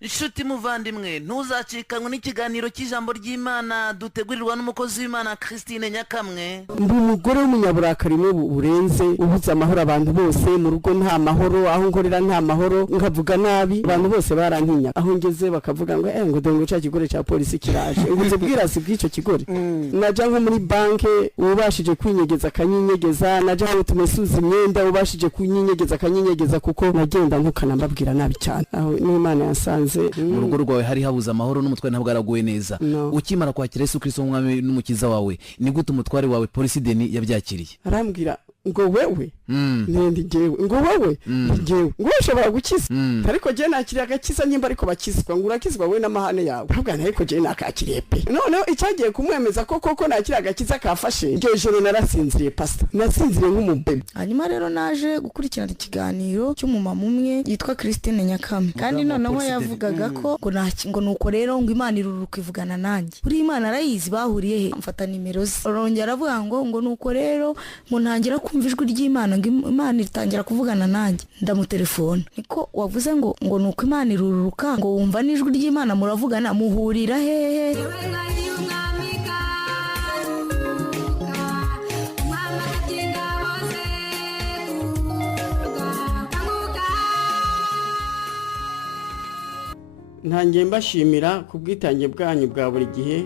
inshuti muvandimwe ntuzacikanwe n'ikiganiro cy'ijambo ry'Imana dutegurirwa n'umukozi w'Imana Christine Nyakamwe. Ndi umugore w'umunyaburakari burenze ubuza amahoro abantu bose mu rugo nta mahoro, aho nkorera nta mahoro, nkavuga nabi abantu bose barantinya, aho ngeze bakavuga ngo ngo dongo cya kigore cya polisi kiraje ubuze bwirasi bw'icyo kigore. Naja nko muri banke ubashije kwinyegeza akanyinyegeza, naja aho tumesuza imyenda ubashije kunyinyegeza akanyinyegeza kuko nagenda ntukana mbabwira nabi cyane. Aho n'Imana yasanze mu rugo rwawe hari habuza amahoro n'umutware ntabwo araguwe neza. Ukimara kwakira Yesu Kristo nk'umwami n'umukiza wawe, ni gute umutware wawe polisi Deni yabyakiriye? Arambwira ngo wewe ndi jewe, ngo wewe ndi jewe, ngo ushobora gukiza, ariko je nakiriye agakiza nyimba ariko bakizwa, ngo urakizwa we n'amahane yawe. Ahubwo ariko je nakakiriye pe. Noneho icyagiye kumwemeza koko nakiriye agakiza kafashe, iryo joro narasinziriye pastor, nasinziriye nk'umubebe. Hanyuma rero naje gukurikirana ikiganiro cy'umumama umwe yitwa Christine Nyakamwe, kandi noneho yavugaga ko ngo nuko rero ngo Imana iruruka ivugana nanjye. Buri Imana arayizi, bahuriye he, mfata nimero ze. Arongera avuga ngo nuko rero ngo ntangira kumva ijwi ry'Imana, ngo Imana itangira kuvugana nanjye. Ndamutelefona, niko wavuze ngo nuko Imana iruruka, ngo wumva n'ijwi ry'Imana muravugana, muhurira hehe? Ntangiye mbashimira ku bwitange bwanyu bwa buri gihe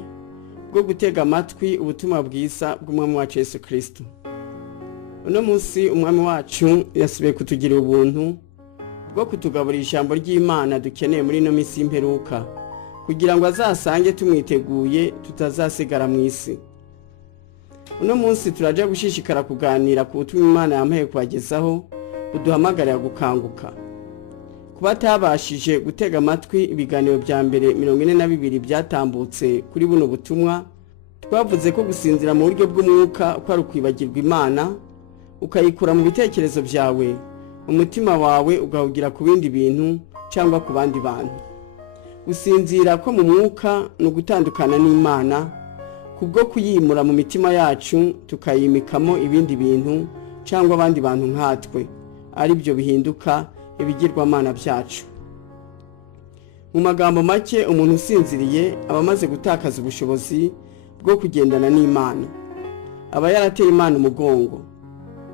bwo gutega amatwi ubutumwa bwiza bw'umwami wacu Yesu Kristo. Uno munsi umwami wacu yasubiye kutugira ubuntu bwo kutugaburira ijambo ry'Imana dukeneye muri no minsi y'imperuka, kugira ngo azasange tumwiteguye tutazasigara mu isi. Uno munsi turaje gushishikara kuganira ku butumwa Imana yampaye kubagezaho buduhamagarira gukanguka. Kuba tabashije gutega amatwi ibiganiro bya mbere 42 byatambutse kuri buno butumwa, twavuze ko gusinzira mu buryo bw'umwuka ko ari ukwibagirwa Imana, ukayikura mu bitekerezo byawe, umutima wawe ugahugira ku bindi bintu cyangwa ku bandi bantu. Gusinzira ko mu mwuka no gutandukana n'Imana kubwo kuyimura mu mitima yacu tukayimikamo ibindi bintu cyangwa abandi bantu nkatwe, ari byo bihinduka ibigirwamana byacu. Mu magambo make, umuntu usinziriye aba amaze gutakaza ubushobozi bwo kugendana n'Imana, aba yarateye Imana umugongo.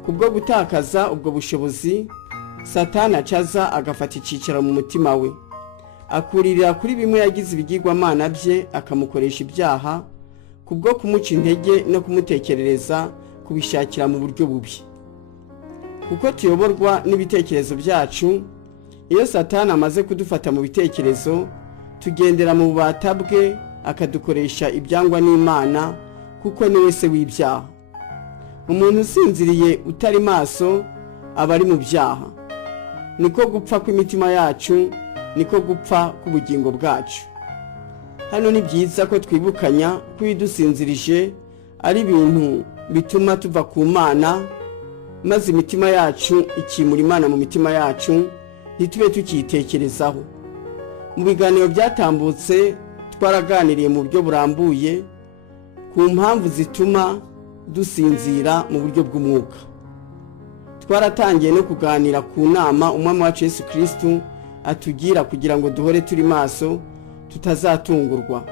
Kubwo gutakaza ubwo bushobozi, Satani acaza agafata icicaro mu mutima we, akuririra kuri bimwe yagize ibigirwamana bye, akamukoresha ibyaha kubwo kumuca intege no kumutekerereza kubishakira mu buryo bubi. Kuko tuyoborwa n'ibitekerezo byacu, iyo Satani amaze kudufata mu bitekerezo, tugendera mu bubata bwe, akadukoresha ibyangwa n'Imana, kuko ni wese w'ibyaha. Umuntu usinziriye utari maso aba ari mu byaha. Niko gupfa kw'imitima yacu, niko gupfa k'ubugingo bwacu. Hano ni byiza ko twibukanya ko ibidusinzirije ari ibintu bituma tuva ku Mana, maze imitima yacu ikimura Imana mu mitima yacu, ntitube tukitekerezaho. Mu biganiro byatambutse twaraganiriye mu buryo burambuye ku mpamvu zituma dusinzira mu buryo bw'umwuka. Twaratangiye no kuganira ku nama umwami wacu Yesu Kristo atugira kugira ngo duhore turi maso tutazatungurwa.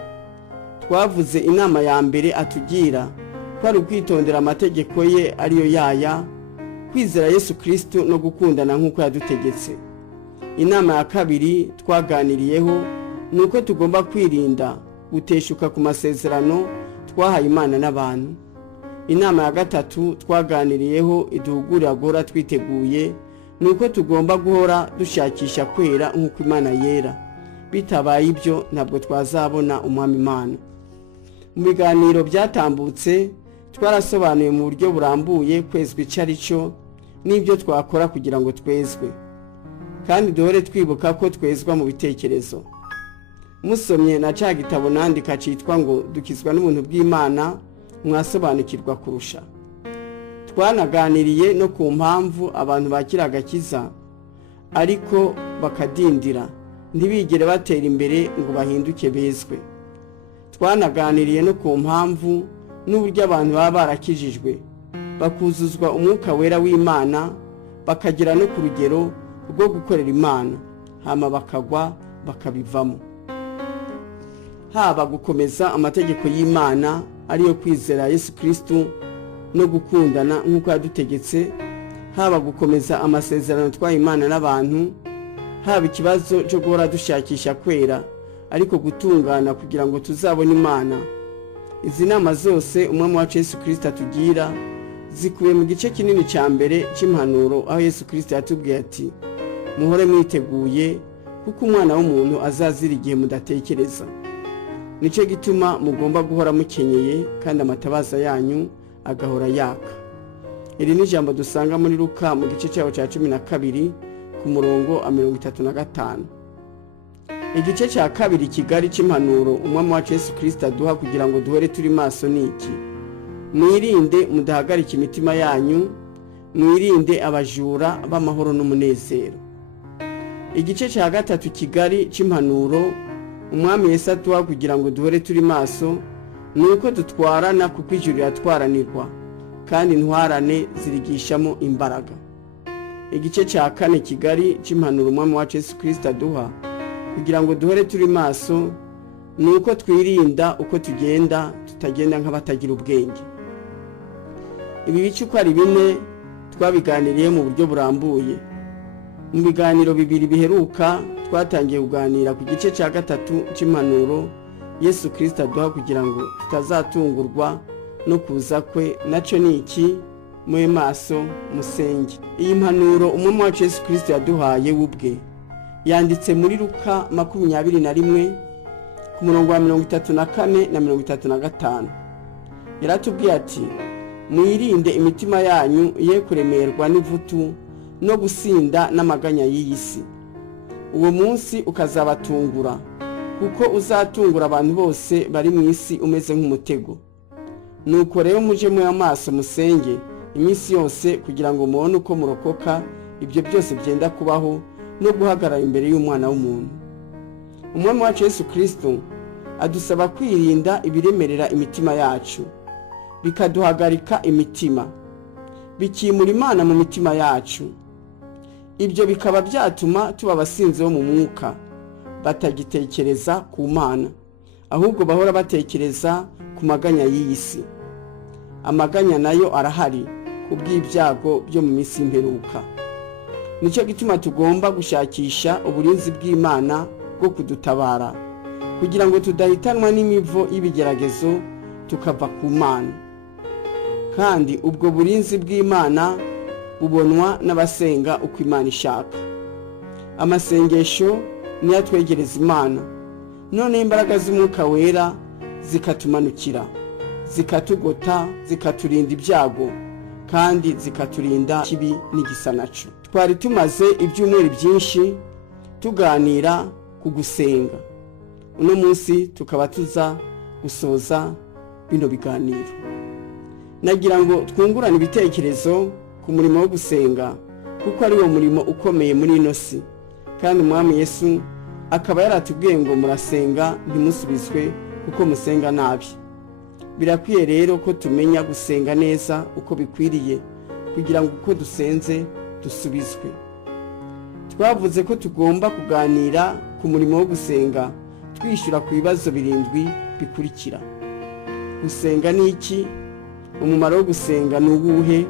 Twavuze inama ya mbere atugira ko ari ukwitondera amategeko ye, ariyo yaya kwizera Yesu Kristo no gukundana nk'uko yadutegetse. Inama ya kabiri twaganiriyeho nuko tugomba kwirinda guteshuka ku masezerano twahaye Imana n'abantu. Inama ya gatatu twaganiriyeho iduhugurira guhora twiteguye, nuko tugomba guhora dushakisha kwera nk'uko Imana yera. Bitabaye ibyo ntabwo twazabona umwami Imana. Mu biganiro byatambutse twarasobanuye mu buryo burambuye kwezwa icyo ari cyo n'ibyo twakora kugira ngo twezwe, kandi duhore twibuka ko twezwa mu bitekerezo. Musomye na cya gitabo nandika cyitwa ngo dukizwa n'ubuntu bw'Imana, mwasobanukirwa kurusha. Twanaganiriye no ku mpamvu abantu bakira agakiza ariko bakadindira, ntibigere batera imbere ngo bahinduke bezwe. Twanaganiriye no ku mpamvu n'uburyo abantu baba barakijijwe bakuzuzwa umwuka wera w'Imana, bakagera no ku rugero bwo gukorera Imana hama bakagwa bakabivamo. Haba gukomeza amategeko y'Imana ariyo kwizera Yesu Kristo no gukundana nk'uko yadutegetse, haba gukomeza amasezerano tw'Imana n'abantu, haba ikibazo cyo guhora dushakisha kwera ariko gutungana kugira ngo tuzabone Imana. Izi nama zose umwami wacu Yesu Kristo atugira zikubiye mu gice kinini cya mbere cy'impanuro, aho Yesu Kristo yatubwiye ati muhore mwiteguye kuko umwana w'umuntu azazira igihe mudatekereza. Nico gituma mugomba guhora mukenyeye kandi amatabaza yanyu agahora yaka. Iri ni ijambo dusanga muri Luka mu gice cyaho cya 12 ku murongo 35. Igice cya kabiri kigari cy'impanuro umwami wacu Yesu Kristo aduha kugira ngo duhore turi maso niki: mwirinde mudahagarika imitima yanyu, mwirinde abajura b'amahoro n'umunezero. Igice cya gatatu kigari cy'impanuro umwami Yesu aduha kugira ngo duhore turi maso nuko dutwarana kuko ijuru riratwaranirwa kandi intwarane zirigishamo imbaraga. Igice cya kane kigari cy'impanuro umwami wacu Yesu Kristo aduha kugira ngo duhore turi maso nuko twirinda uko tugenda tutagenda nk'abatagira ubwenge. Ibi bice uko ari bine twabiganiriye mu buryo burambuye. Mu biganiro bibiri biheruka twatangiye kuganira ku gice cya gatatu cy'impanuro Yesu Kristo aduha kugira ngo tutazatungurwa no kuza kwe, naco ni iki: mwe maso musenge. Iyi mpanuro umwami wacu Yesu Kristo yaduhaye ubwe yanditse muri Luka 21 ku murongo wa 34 na 35. Yaratubwiye ati mwirinde imitima yanyu ye kuremerwa n'ivutu no gusinda n'amaganya y'iyi si. Uwo munsi ukazabatungura kuko uzatungura abantu bose bari mu isi umeze nk'umutego. Nuko rero muje mu amaso musenge iminsi yose kugira ngo mubone uko murokoka ibyo byose byenda kubaho no guhagarara imbere y'umwana w'umuntu. Umwami wacu Yesu Kristo adusaba kwirinda ibiremerera imitima yacu, bikaduhagarika imitima, bikimura Imana mu mitima yacu. Ibyo bikaba byatuma tuba abasinzi bo mu mwuka, batagitekereza ku Mana, ahubwo bahora batekereza ku maganya y'iyi si. Amaganya nayo arahari kubw'ibyago byo mu minsi y'imperuka. Nico gituma tugomba gushakisha uburinzi bw'Imana bwo kudutabara kugira ngo tudahitanwa n'imivo y'ibigeragezo tukava ku Mana. Kandi ubwo burinzi bw'Imana bubonwa n'abasenga uko Imana ishaka. Amasengesho ni yatwegereza Imana, none imbaraga z'Umwuka Wera zikatumanukira, zikatugota, zikaturinda ibyago kandi zikaturinda kibi n'igisa naco. Twari tumaze ibyumweru byinshi tuganira ku gusenga. Uno munsi tukaba tuza gusoza bino biganiro. Nagira ngo twungurane ibitekerezo ku murimo wo gusenga kuko ari wo murimo ukomeye muri ino si, kandi umwami Yesu akaba yaratubwiye ngo murasenga ntimusubizwe kuko musenga nabi. Birakwiye rero ko tumenya gusenga neza uko bikwiriye kugira ngo uko dusenze dusubizwe. Twavuze ko tugomba kuganira ku murimo wo gusenga twishyura ku bibazo 7 bikurikira. Gusenga ni iki? Umumaro wo gusenga ni uwuhe?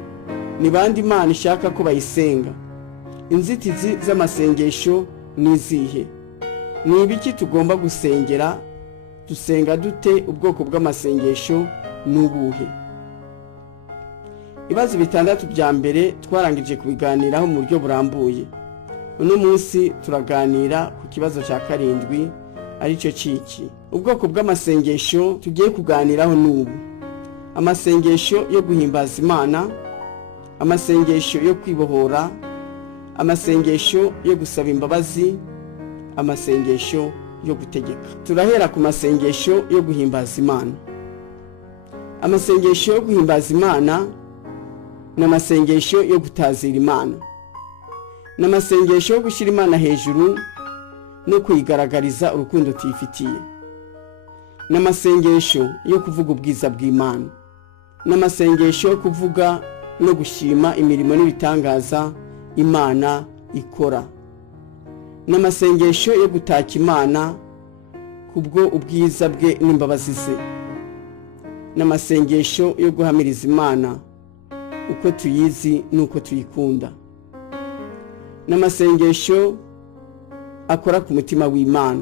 Ni bandi Imana ishaka ko bayisenga? Inzitizi z'amasengesho ni izihe? Ni ibiki tugomba gusengera? Dusenga dute? Ubwoko bw'amasengesho ni ubuhe? Ibibazo 6 bya mbere twarangije kubiganiraho mu buryo burambuye. Uno munsi turaganira ku kibazo cya 7 arico ciki. Ubwoko bw'amasengesho tugiye kuganiraho n'ubu: amasengesho yo guhimbaza Imana, amasengesho yo kwibohora, amasengesho yo gusaba imbabazi, amasengesho yo gutegeka. Turahera ku masengesho yo guhimbaza Imana. Amasengesho yo guhimbaza Imana n'amasengesho yo gutazira Imana, n'amasengesho yo gushyira Imana hejuru no kuyigaragariza urukundo tuyifitiye, n'amasengesho yo kuvuga ubwiza bw'Imana, n'amasengesho yo kuvuga no gushima imirimo n'ibitangaza Imana ikora. N'amasengesho yo gutaka Imana kubwo ubwiza bwe n'imbabazi ze. N'amasengesho yo guhamiriza Imana uko tuyizi nuko tuyikunda. N'amasengesho akora ku mutima w'Imana.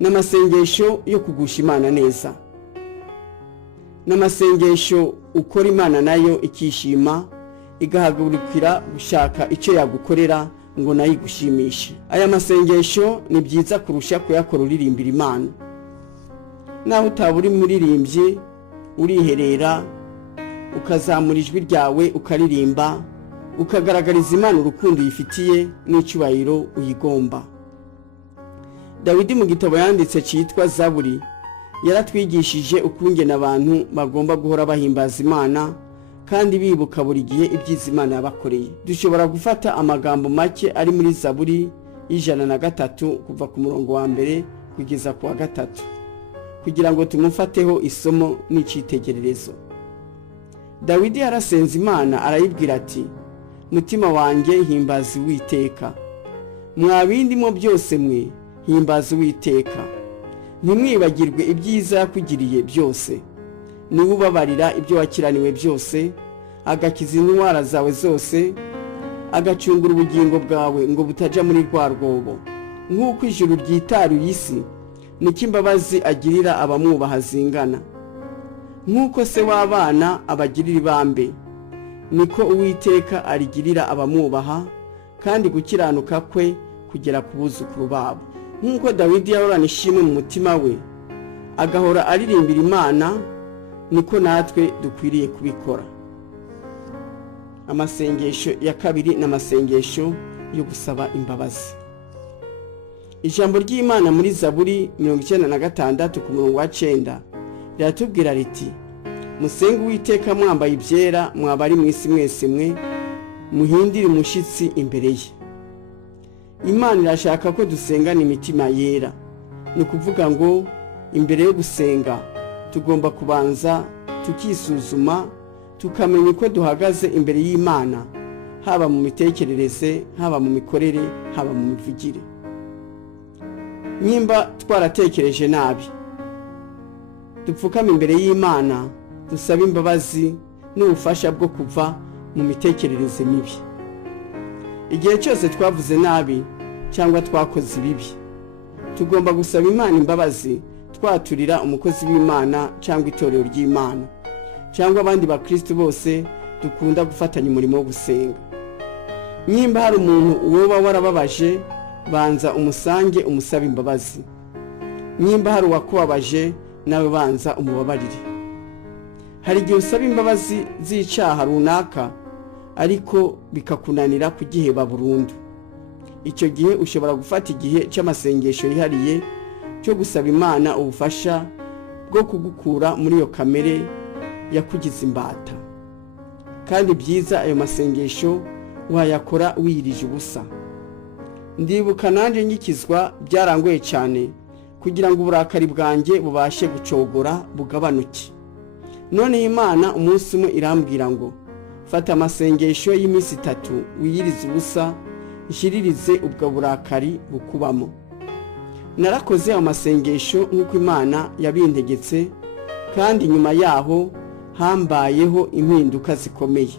N'amasengesho yo kugusha Imana neza. N'amasengesho ukora Imana nayo ikishima igahagurukira gushaka icyo yagukorera ngo nayo igushimishe. Aya masengesho ni byiza kurusha kuyakora uririmbira Imana. Naho utaba uri muririmbyi uriherera ukazamura ijwi ryawe ukaririmba ukagaragariza Imana urukundo uyifitiye n'icyubahiro uyigomba. Dawidi mu gitabo yanditse cyitwa Zaburi yaratwigishije ukungena abantu bagomba guhora bahimbaza Imana kandi bibuka buri gihe ibyiza Imana yabakoreye. Dushobora gufata amagambo make ari muri Zaburi y'103 kuva ku murongo wa mbere kugeza ku wa 3 kugira ngo tumufateho isomo n'icitegererezo. Dawidi yarasenze Imana arayibwira ati, mutima wanjye himbaza Uwiteka, mwabindimo byose mwe himbaza Uwiteka, ntimwibagirwe ibyiza yakugiriye byose. Niwe ubabarira ibyo wakiraniwe byose, agakiza indwara zawe zose, agacungura ubugingo bwawe ngo butaja muri rwa rwobo. Nk'uko ijuru ryitaruye isi, niko imbabazi agirira abamwubaha zingana. Nk'uko se w'abana abagirira ibambe, niko Uwiteka arigirira abamwubaha, kandi gukiranuka kwe kugera ku buzukuru babo. Nk'uko Dawidi yahorana ishimwe mu mutima we agahora aririmbira Imana, niko natwe dukwiriye kubikora. Amasengesho ya kabiri n'amasengesho yo gusaba imbabazi. Ijambo ry'Imana muri Zaburi 96 ku murongo wa 9 riratubwira riti, musenge Uwiteka mwambaye ibyera, mwabari mu isi mwese mwe, muhindire umushitsi imbere ye. Imana irashaka ko dusengana imitima yera. Ni kuvuga ngo imbere yo gusenga tugomba kubanza tukisuzuma, tukamenya uko duhagaze imbere y'Imana, haba mu mitekerereze, haba mu mikorere, haba mu mivugire. Nimba twaratekereje nabi, dupfukame imbere y'Imana dusaba imbabazi n'ubufasha bwo kuva mu mitekerereze mibi. Igihe cyose twavuze nabi cyangwa twakoze ibibi, tugomba gusaba Imana imbabazi, twaturira umukozi w'Imana cyangwa itorero ry'Imana cyangwa abandi bakristo bose dukunda gufatanya umurimo wo gusenga. Nimba hari umuntu woba warababaje, banza umusange umusaba imbabazi. Nimba hari uwakubabaje, nawe banza umubabarire. Hari igihe usaba imbabazi z'icyaha runaka ariko bikakunanira kugiheba burundu. Icyo gihe ushobora gufata igihe cy'amasengesho yihariye cyo gusaba Imana ubufasha bwo kugukura muri iyo kamere yakugize imbata. Kandi byiza ayo masengesho wayakora wiyirije ubusa. Ndibuka nanjye nyikizwa byarangoye cyane kugira ngo uburakari bwanjye bubashe gucogora bugabanuke. None Imana umunsi umwe irambwira ngo, fata amasengesho y'iminsi 3 wiyirize ubusa, nshiririze ubwo burakari bukubamo. Narakoze amasengesho nk'uko Imana yabintegetse, kandi nyuma yaho hambayeho impinduka zikomeye.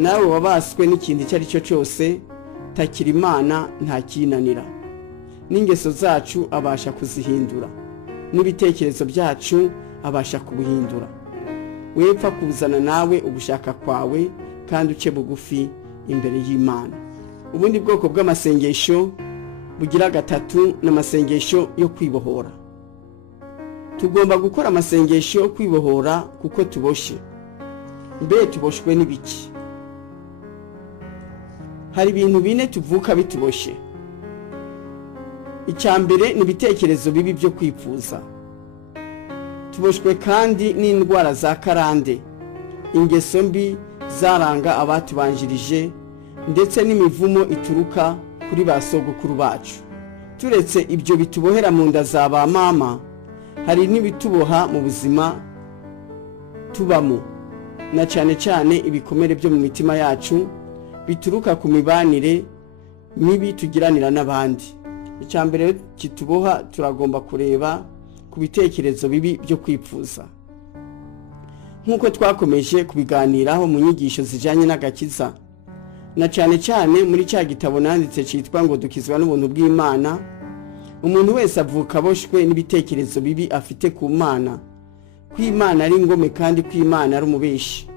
Nawe wabaswe n'ikintu icyo ari cyo cyose, takira Imana nta kinanira. N'ingeso zacu abasha kuzihindura, n'ibitekerezo byacu abasha kubuhindura. Wepfa kuzana nawe ugushaka kwawe kandi uce bugufi imbere y'Imana. Ubundi bwoko bw'amasengesho bugira 3 n'amasengesho yo kwibohora. Tugomba gukora amasengesho yo kwibohora kuko tuboshe. Mbe tuboshwe n'ibiki? Hari ibintu bine tuvuka bituboshe. Icyambere ni ibitekerezo bibi byo kwipfuza. Tuboshwe kandi n'indwara za karande, ingeso mbi zaranga abatubanjirije, ndetse n'imivumo ituruka kuri ba sogokuru bacu. Turetse ibyo bitubohera mu nda za ba mama, hari n'ibituboha mu buzima tubamo, na cyane cyane ibikomere byo mu mitima yacu, bituruka ku mibanire mibi tugiranira n'abandi. Icambere kituboha turagomba kureba ku bitekerezo bibi byo kwipfuza. Nkuko twakomeje kubiganiraho mu nyigisho zijanye n'agakiza, na cyane cyane muri cya gitabo nanditse cyitwa ngo dukizwa n'ubuntu bw'Imana, umuntu wese avuka aboshwe n'ibitekerezo bibi afite ku Mana, ko Imana ari ingome kandi ko Imana ari umubeshi.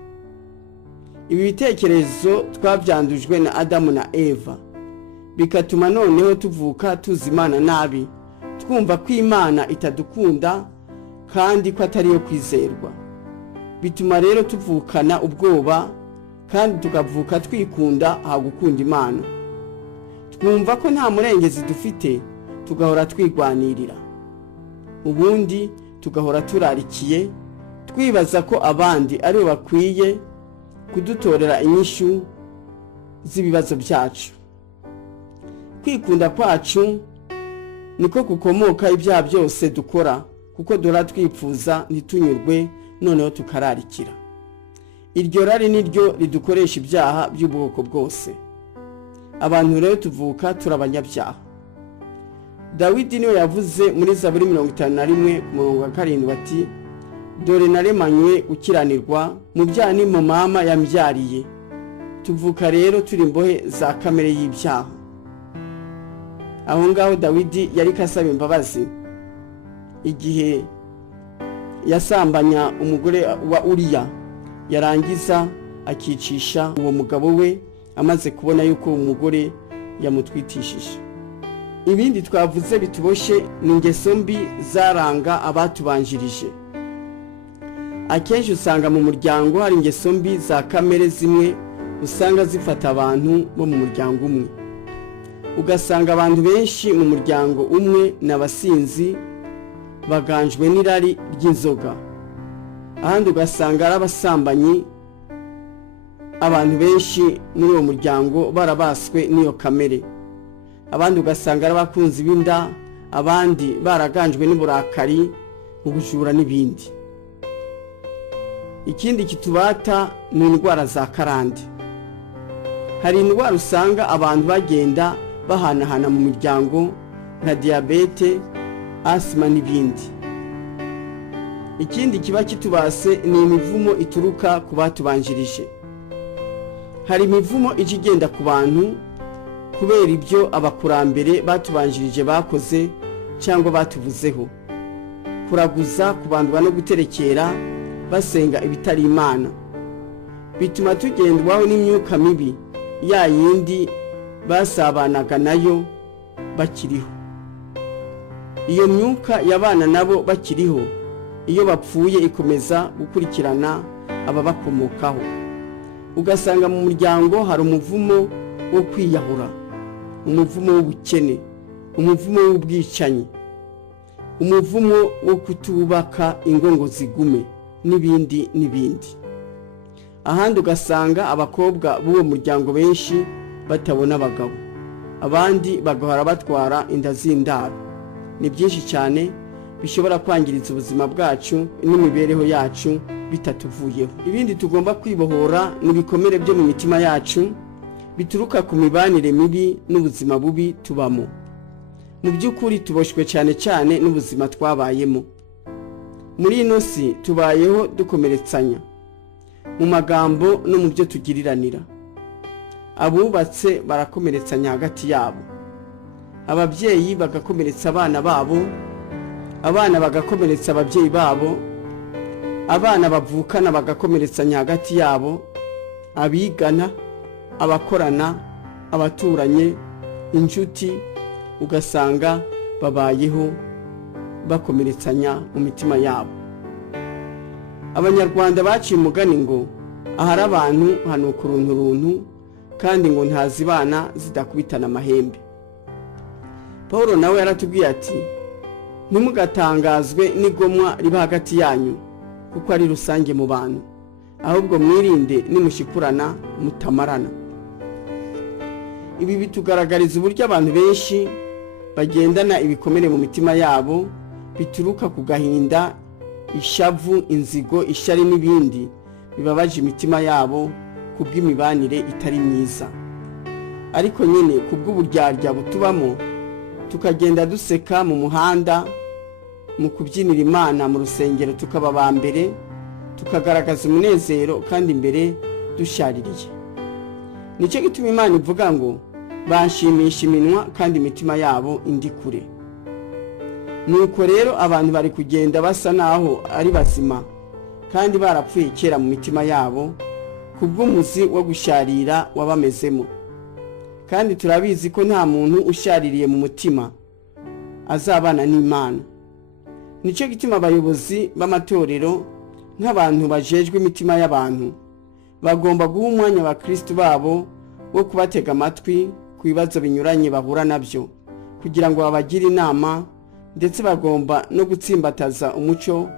Ibi bitekerezo twabyandujwe na Adamu na Eva, bikatuma noneho tuvuka tuzi Imana nabi, twumva ko Imana itadukunda kandi ko atari yo kwizerwa. Bituma rero tuvukana ubwoba kandi tukavuka twikunda gukunda Imana. Twumva ko nta murengezi dufite, tugahora twigwanirira. Ubundi tugahora turarikiye, twibaza ko abandi ari bo bakwiye kudutorera inyishu z'ibibazo byacu. Kwikunda kwacu niko kukomoka ibyaha byose dukora, kuko dora twipfuza ntitunyurwe noneho tukararikira. Iryo rari niryo ridukoresha ibyaha by'ubwoko bwose. Abantu rero tuvuka turabanyabyaha. Dawidi niwe yavuze muri Zaburi 51:7 ati, dore naremanywe ukiranirwa, mu byaha ni mu mama yambyariye. Tuvuka rero turi imbohe za kamere y'ibyaha. Aho ngaho Dawidi yari kasaba imbabazi igihe yasambanya umugore wa Uriya, yarangiza akicisha uwo mugabo we amaze kubona yuko umugore yamutwitishije. Ibindi twavuze bituboshe ni ingeso mbi zaranga abatubanjirije. Akenshi usanga mu muryango hari ingeso mbi za kamere zimwe usanga zifata abantu bo mu muryango umwe. Ugasanga abantu benshi mu muryango umwe n'abasinzi baganjwe n'irari ry'inzoga. Ahandi ugasanga ari abasambanyi. Abantu benshi muri uwo muryango barabaswe n'iyo kamere. Abandi ugasanga ari abakunzi b'inda, abandi baraganjwe n'uburakari, ubujura n'ibindi. Ikindi kitubata ni indwara za karande. Hari indwara usanga abantu bagenda bahanahana mu miryango nka diabete, asima n'ibindi. Ikindi kiba kitubase ni imivumo ituruka ku batubanjirije. Hari imivumo ije igenda ku bantu kubera ibyo abakurambere batubanjirije bakoze cyangwa batuvuzeho. Kuraguza, kubandwa no guterekera, basenga ibitari Imana, bituma tugendwaho n'imyuka mibi ya yindi basabanaga nayo bakiriho. Iyo myuka yabana nabo bakiriho, iyo bapfuye ikomeza gukurikirana ababakomokaho. Ugasanga mu muryango hari umuvumo wo kwiyahura, umuvumo w'ubukene, umuvumo w'ubwicanyi, umuvumo wo kutubaka ingo zigume n'ibindi n'ibindi. Ahandi ugasanga abakobwa b'uwo muryango benshi batabona abagabo, abandi bagahora batwara inda z'indaro. Ni byinshi cyane bishobora kwangiriza ubuzima bwacu n'imibereho yacu bitatuvuyeho. Ibindi tugomba kwibohora n'ibikomere byo mu mitima yacu bituruka ku mibanire mibi n'ubuzima bubi tubamo. Mu by'ukuri tuboshwe cyane cyane n'ubuzima twabayemo. Muri ino si tubayeho dukomeretsanya mu magambo no mu byo tugiriranira. Abubatse barakomeretsanya hagati yabo, ababyeyi bagakomeretsa abana babo, abana bagakomeretsa ababyeyi babo, abana bavukana bagakomeretsanya hagati yabo, abigana, abakorana, abaturanye, inshuti, ugasanga babayeho bakomeretsanya mu mitima yabo. Abanyarwanda baciye umugani ngo ahari abantu hanuka urunturuntu, kandi ngo ntazibana zidakubitana amahembe. Paulo nawe yaratubwiye ati, ntimugatangazwe n'igomwa riba hagati yanyu, kuko ari rusange mu bantu, ahubwo mwirinde nimushikurana mutamarana. Ibi bitugaragariza uburyo abantu benshi bagendana ibikomere mu mitima yabo bituruka ku gahinda, ishavu, inzigo, ishari n'ibindi bibabaje imitima yabo kubw'imibanire itari myiza. ariko nyine kubw'uburyarya butubamo tukagenda duseka mu muhanda, mu kubyinira Imana mu rusengero tukaba ba mbere, tukagaragaza umunezero kandi imbere dushaririye. Nicyo gituma Imana ivuga ngo banshimisha iminwa kandi imitima yabo indi kure. Nuko rero abantu bari kugenda basa naho ari bazima kandi barapfuye kera mu mitima yabo kubw'umuzi wo gusharira wabamezemo. Kandi turabizi ko nta muntu ushaririye mu mutima azabana n'Imana. Nicyo gituma abayobozi b'amatorero nk'abantu bajejwe imitima y'abantu bagomba guha umwanya abakristo babo wo kubatega amatwi ku bibazo binyuranye bahura nabyo kugira ngo babagire inama, ndetse bagomba no gutsimbataza umuco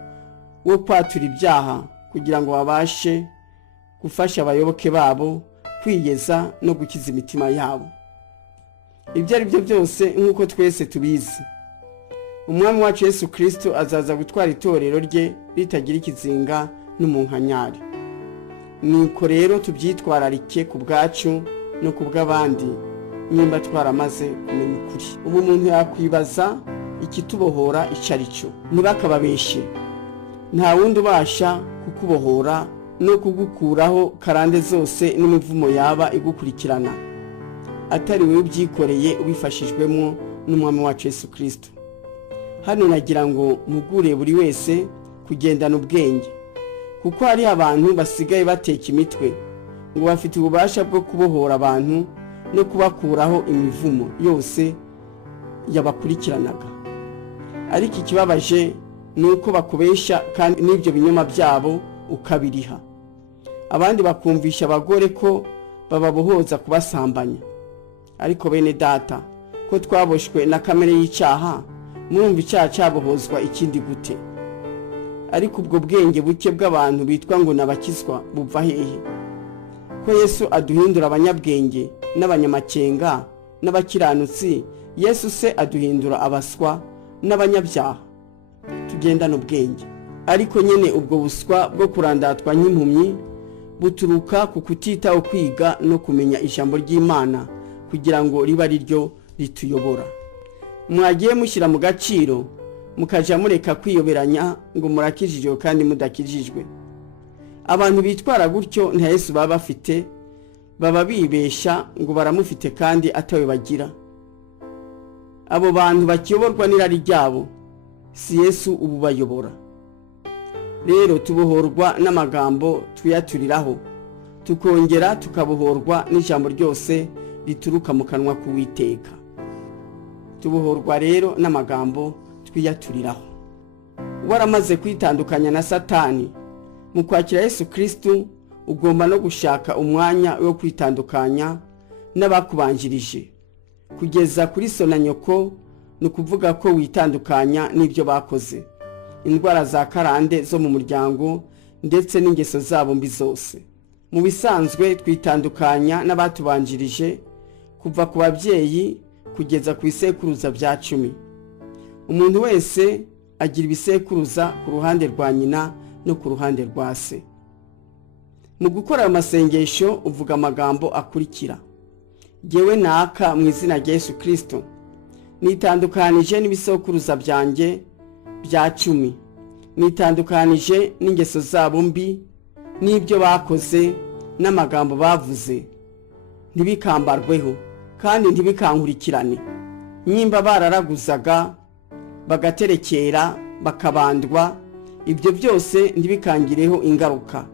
wo kwatura ibyaha kugira ngo babashe gufasha abayoboke babo kwiyeza no gukiza imitima yabo. Ibyo ari byo byose nk'uko twese tubizi, umwami wacu Yesu Kristo azaza gutwara itorero rye ritagira ikizinga n'umunkanyari. Nuko rero tubyitwararike ku bwacu no ku bw'abandi nimba twaramaze kumenya ukuri. Ubu umuntu yakwibaza ikitubohora icyo ari cyo. Ntibakababeshe, nta wundi ubasha kukubohora no kugukuraho karande zose n'imivumo yaba igukurikirana atari wowe ubyikoreye ubifashijwemo n'umwami wacu Yesu Kristo. Hano nagira ngo mugure buri wese kugendana ubwenge, kuko hari abantu basigaye bateka imitwe ngo bafite ububasha bwo kubohora abantu no kubakuraho imivumo yose yabakurikiranaga. Ariko ikibabaje ni uko bakubesha kandi n'ibyo binyoma byabo ukabiriha. Abandi bakumvisha abagore ko bababohoza kubasambanya. Ariko bene data, ko twaboshwe na kamere y'icyaha, murumva icyaha cyabohozwa ikindi gute? Ariko ubwo bwenge buke bw'abantu bitwa ngo nabakizwa buva hehe? Ko Yesu aduhindura abanyabwenge n'abanyamakenga n'abakiranutsi, Yesu se aduhindura abaswa n'abanyabyaha. Tugendana ubwenge. Ariko nyine ubwo buswa bwo kurandatwa nk'impumyi buturuka ku kutitaho kwiga no kumenya ijambo ry'Imana kugira ngo riba ari ryo rituyobora. Mwagiye mushyira mu gaciro mukaja mureka kwiyoberanya ngo murakijijwe kandi mudakijijwe. Abantu bitwara gutyo nta Yesu baba bafite, baba bibesha ngo baramufite kandi atawe bagira. Abo bantu bakiyoborwa n'irari ryabo, si Yesu ubu bayobora. Rero tubohorwa n'amagambo twiyaturiraho, tukongera tukabohorwa n'ijambo ryose rituruka mu kanwa k'Uwiteka. Tubohorwa rero n'amagambo twiyaturiraho. Waramaze kwitandukanya na Satani, mu kwakira Yesu Kristo ugomba no gushaka umwanya wo kwitandukanya n'abakubanjirije kugeza kuri so na nyoko, ni ukuvuga ko witandukanya n'ibyo bakoze, indwara za karande zo mu muryango ndetse n'ingeso zabo mbi zose. Mu bisanzwe twitandukanya n'abatubanjirije kuva ku babyeyi kugeza ku bisekuruza bya 10. Umuntu wese agira ibisekuruza ku ruhande rwa nyina no ku ruhande rwa se. Mu gukora amasengesho uvuga amagambo akurikira: Jyewe naka mu izina rya Yesu Kristo nitandukanije n'ibisekuruza byanjye bya 10, nitandukanije n'ingeso zabo mbi n'ibyo bakoze n'amagambo bavuze, ntibikambarweho kandi ntibikankurikirane. Nyimba bararaguzaga bagaterekera bakabandwa, ibyo byose ntibikangireho ingaruka.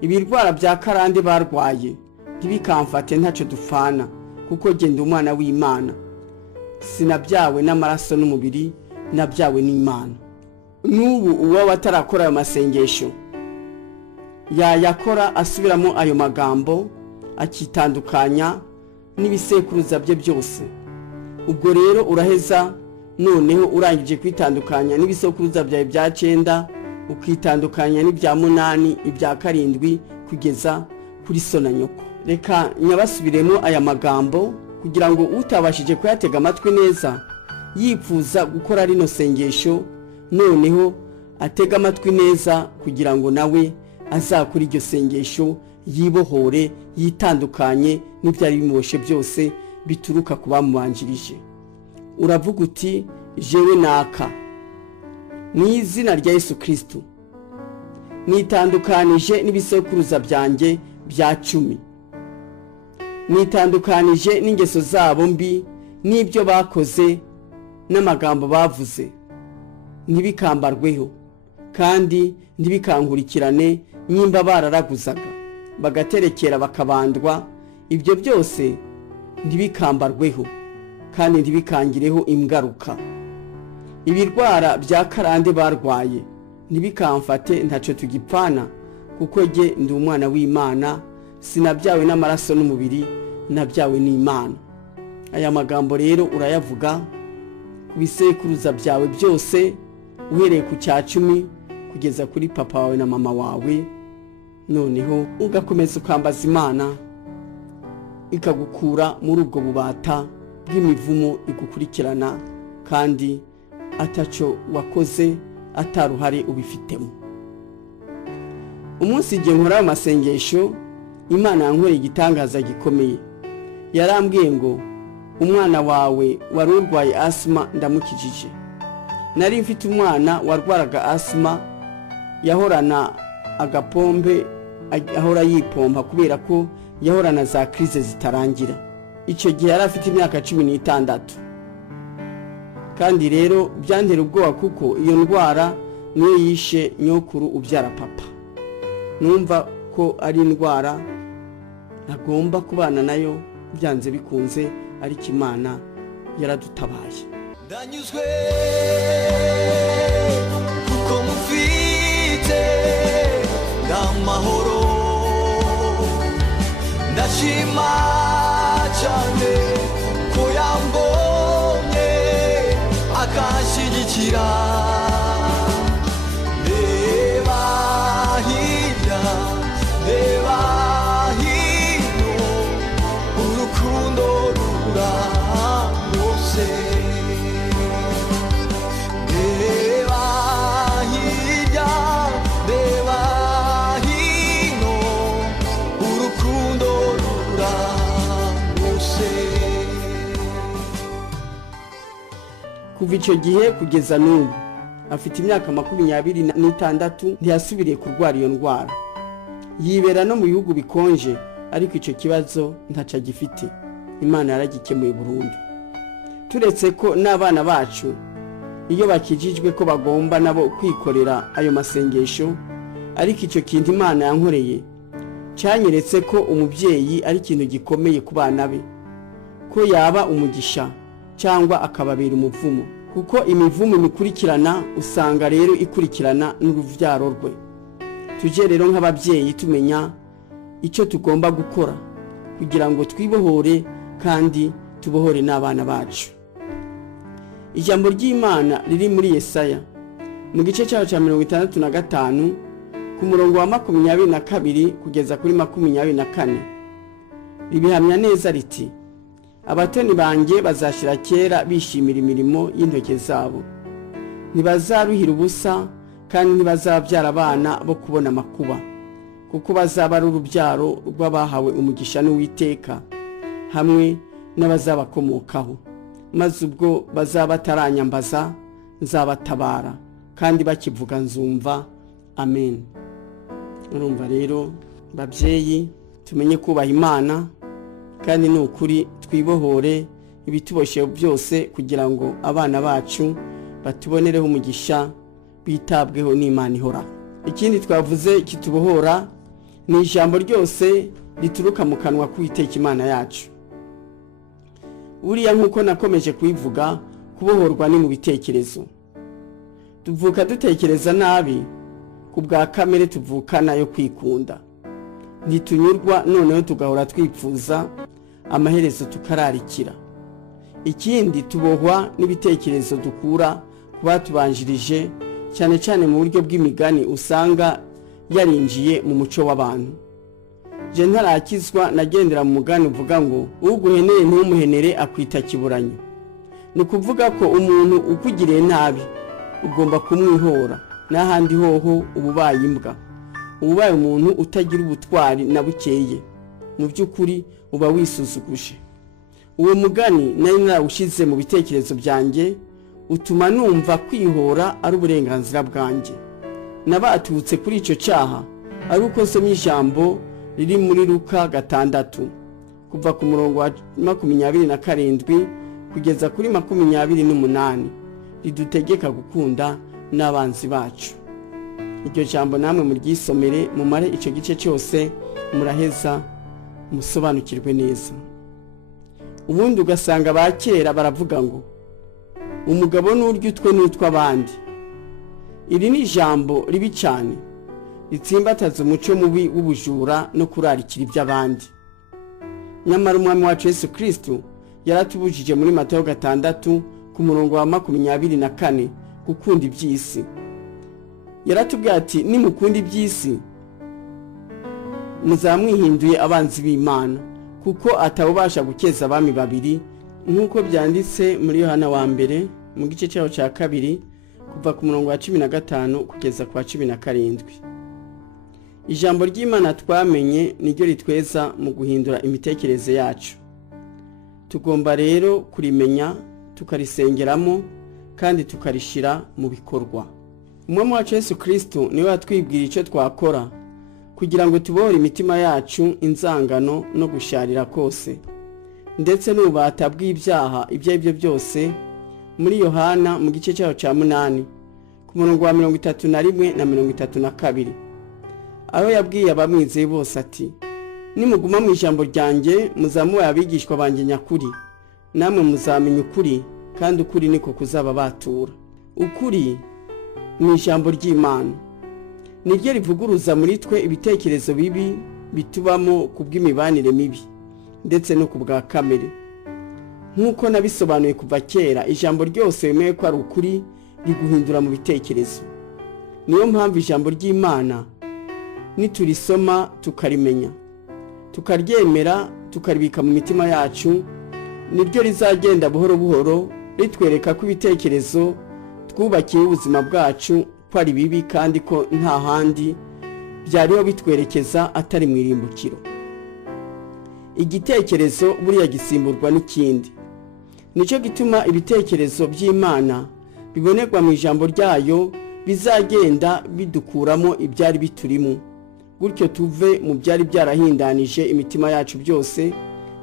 Ibirwara bya karande barwaye ntibikamfate ntacyo dupfana, kuko genda umwana w'Imana, sinabyawe n'amaraso n'umubiri, nabyawe n'Imana. N'ubu uwo watarakora ayo masengesho yayakora asubiramo ayo magambo akitandukanya n'ibisekuruza bye byose. Ubwo rero uraheza noneho urangije kwitandukanya n'ibisekuruza byawe bya 9, ukitandukanya n'ibya 8, ibya 7 kugeza kuri so na nyoko. Reka nyabasubiremo aya magambo kugira ngo utabashije kuyatega amatwi neza yipfuza gukora rino sengesho, noneho atega amatwi neza kugira ngo nawe azakora iryo sengesho yibohore yitandukanye n'ibyari bimuboshe byose bituruka ku bamubanjirije. Uravuga uti jewe naka mu izina rya Yesu Kristo nitandukanije n'ibisekuruza byanjye bya 10, nitandukanije n'ingeso zabo mbi n'ibyo bakoze n'amagambo bavuze, ntibikambarweho kandi ntibikankurikirane nyimba bararaguzaga bagaterekera bakabandwa, ibyo byose ntibikambarweho kandi ntibikangireho ingaruka. Ibirwara bya karande barwaye ntibikamfate, ntacyo tugipfana, kuko jye ndi umwana w'Imana, sinabyawe n'amaraso n'umubiri, nabyawe n'Imana. Aya magambo rero urayavuga ku bisekuruza byawe byose, uhereye ku cya 10 kugeza kuri papa wawe na mama wawe. Noneho ugakomeza ukambaza Imana ikagukura muri ubwo bubata bw'imivumo igukurikirana kandi ataco wakoze, ataruhare ubifitemo. Umunsi igihe nkora amasengesho, Imana yankoreye igitangaza gikomeye. Yarambwiye ngo umwana wawe wari urwaye asima ndamukijije. Nari mfite umwana warwaraga asima, yahorana agapombe, ahora yipompa kubera ko yahorana za krize zitarangira. Icyo gihe yari afite imyaka 16. Kandi rero byantera ubwoba kuko iyo ndwara niyo yishe nyokuru ubyara papa. Numva ko ari indwara ntagomba kubana nayo byanze bikunze, ariko Imana yaradutabaye. Ndanyuzwe kuko mufite amahoro, ndashima cyane ko yambonye akashyigikira. Reba hirya, reba hino, urukundo rurarose. Reba hirya, reba hino, urukundo rurarose. Kuva icyo gihe kugeza n'ubu afite imyaka 26, ntiyasubiriye kurwara iyo ndwara. Yibera no mu bihugu bikonje, ariko icyo kibazo ntaca gifite. Imana yaragikemuye burundu. Turetse ko n'abana bacu iyo bakijijwe ko bagomba nabo kwikorera ayo masengesho, ariko icyo kintu Imana yankoreye cyanyeretse ko umubyeyi ari ikintu gikomeye ku bana be, ko yaba umugisha cyangwa akababera umuvumo, kuko imivumo imikurikirana usanga rero ikurikirana n'uruvyaro rwe. Tuje rero nk'ababyeyi tumenya icyo tugomba gukora kugira ngo twibohore kandi tubohore n'abana bacu. Ijambo ry'Imana riri muri Yesaya mu gice cyaho cya 65 ku murongo wa 22 kugeza kuri 24 ribihamya neza riti, abatoni banjye bazashira kera bishimira imirimo y'intoke zabo, ntibazaruhira ubusa kandi ntibazabyara abana bo kubona amakuba, kuko bazaba ari urubyaro rw'abahawe umugisha n'Uwiteka hamwe n'abazabakomokaho. Maze ubwo bazaba bataranyambaza nzabatabara, kandi bakivuga nzumva. Amen. Urumva rero babyeyi, tumenye kubaha Imana kandi ni ukuri twibohore ibituboshe byose, kugira ngo abana bacu batubonereho umugisha, bitabweho n'Imana ihoraho. Ikindi twavuze kitubohora ni ijambo ryose rituruka mu kanwa k'Uwiteka Imana yacu. Uriya nkuko nakomeje kubivuga, kubohorwa ni mu bitekerezo. Tuvuka dutekereza nabi ku bwa kamere tuvukana yo kwikunda, ntitunyurwa, noneho tugahora twipfuza, amaherezo tukararikira. Ikindi tubohwa n'ibitekerezo dukura ku batubanjirije, cyane cyane mu buryo bw'imigani usanga yarinjiye mu muco w'abantu. Je ntarakizwa nagendera mu mugani uvuga ngo uguheneye ntumuhenere akwita kiburanyo. Ni kuvuga ko umuntu ukugiriye nabi ugomba kumwihora, n'ahandi hoho ububaye imbwa. ubaye umuntu utagira ubutwari na bukeye, mu by'ukuri uba wisuzuguje. Uwo mugani nari narawushize mu bitekerezo byanjye, utuma numva kwihora ari uburenganzira bwanjye. Nabatutse kuri icyo cyaha ari uko nsomye ijambo riri muri Luka 6 kuva ku murongo wa 27 kugeza kuri 28 ridutegeka gukunda n'abanzi bacu. Iryo jambo namwe muryisomere mumare icyo gice cyose, muraheza musobanukirwe neza. Ubundi ugasanga bakera baravuga ngo umugabo n'urya utwe n'utw'abandi. Iri ni ijambo ribi cyane ritsimbataza umuco mubi w'ubujura no kurarikira iby'abandi. Nyamara umwami wacu Yesu Kristo yaratubujije muri Matayo 6 ku murongo wa 24 gukunda iby'isi. Yaratubwiye ati nimukunda iby'isi muzamwihinduye abanzi b'Imana, kuko atawubasha gukeza abami babiri, nk'uko byanditse muri Yohana wa mbere mu gice cyaho cya 2 kuva ku murongo wa 15 kugeza kwa 17. Ijambo ry'Imana twamenye niryo ritweza mu guhindura imitekerereze yacu. Tugomba rero kurimenya, tukarisengeramo kandi tukarishira mu bikorwa. Umwami wacu Yesu Kristo niwe watwibwira icyo twakora kugira ngo tubohore imitima yacu inzangano no gusharira kose, ndetse n'ububata bw'ibyaha ibyo aribyo byose, muri Yohana mu gice cyaho cya 8 ku murongo wa 31 na 32, aho yabwiye abamwizeye bose ati nimuguma mu ijambo ryanjye muzamubaye abigishwa banjye nyakuri, namwe muzamenya ukuri, kandi ukuri niko kuzaba batura. Ukuri ni ijambo ry'Imana, niryo rivuguruza muri twe ibitekerezo bibi bitubamo kubw'imibanire mibi ndetse no kubwa kamere. Nk'uko nabisobanuye kuva kera, ijambo ryose wemeye ko ari ukuri riguhindura mu bitekerezo. Niyo mpamvu ijambo ry'Imana niturisoma tukarimenya, tukaryemera, tukaribika mu mitima yacu, niryo rizagenda buhoro buhoro ritwereka ko ibitekerezo twubakiye ubuzima bwacu ko ari bibi, kandi ko nta handi byariho bitwerekeza atari mu irimbukiro. Igitekerezo buriya gisimburwa n'ikindi. Nicyo gituma ibitekerezo by'Imana bibonerwa mu ijambo ryayo bizagenda bidukuramo ibyari biturimo, gutyo tuve mu byari byarahindanije imitima yacu byose,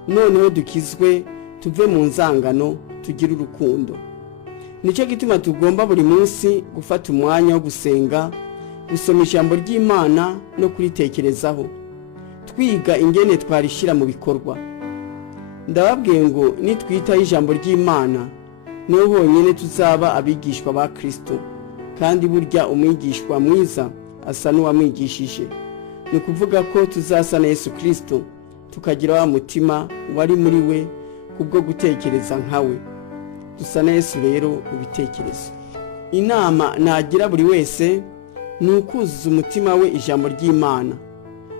noneho dukizwe, tuve mu nzangano, tugire urukundo. Nicyo gituma tugomba buri munsi gufata umwanya wo gusenga, gusoma ijambo ry'Imana no kuritekerezaho, twiga ingene twarishira mu bikorwa. Ndababwiye ngo nitwitaho ijambo ry'Imana niho honyine tuzaba abigishwa ba Kristo, kandi burya umwigishwa mwiza asa n'uwamwigishije. Ni ukuvuga ko tuzasa na Yesu Kristo, tukagira wa mutima wari muri we kubwo gutekereza nkawe. Dusa na Yesu rero mu bitekerezo. Inama nagira buri wese ni ukuzuza umutima we ijambo ry'Imana,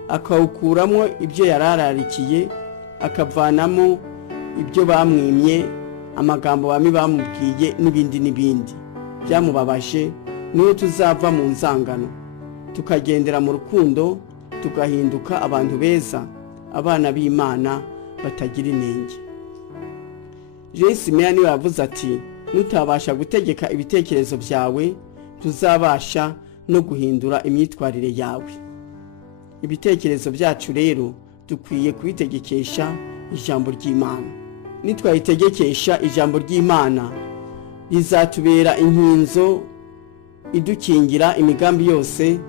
akawukuramo ibyo yarararikiye, akavanamo ibyo bamwimye, amagambo bami bamubwiye n'ibindi byamubabaje. Niyo tuzava mu nzangano, tukagendera mu rukundo, tugahinduka abantu beza, abana b'Imana batagira inenge. Yesu niwe yavuze ati nutabasha gutegeka ibitekerezo byawe, tuzabasha no guhindura imyitwarire yawe. Ibitekerezo byacu rero dukwiye kubitegekesha ijambo ry'Imana. Nitwayitegekesha ijambo ry'Imana, rizatubera inkinzo idukingira imigambi yose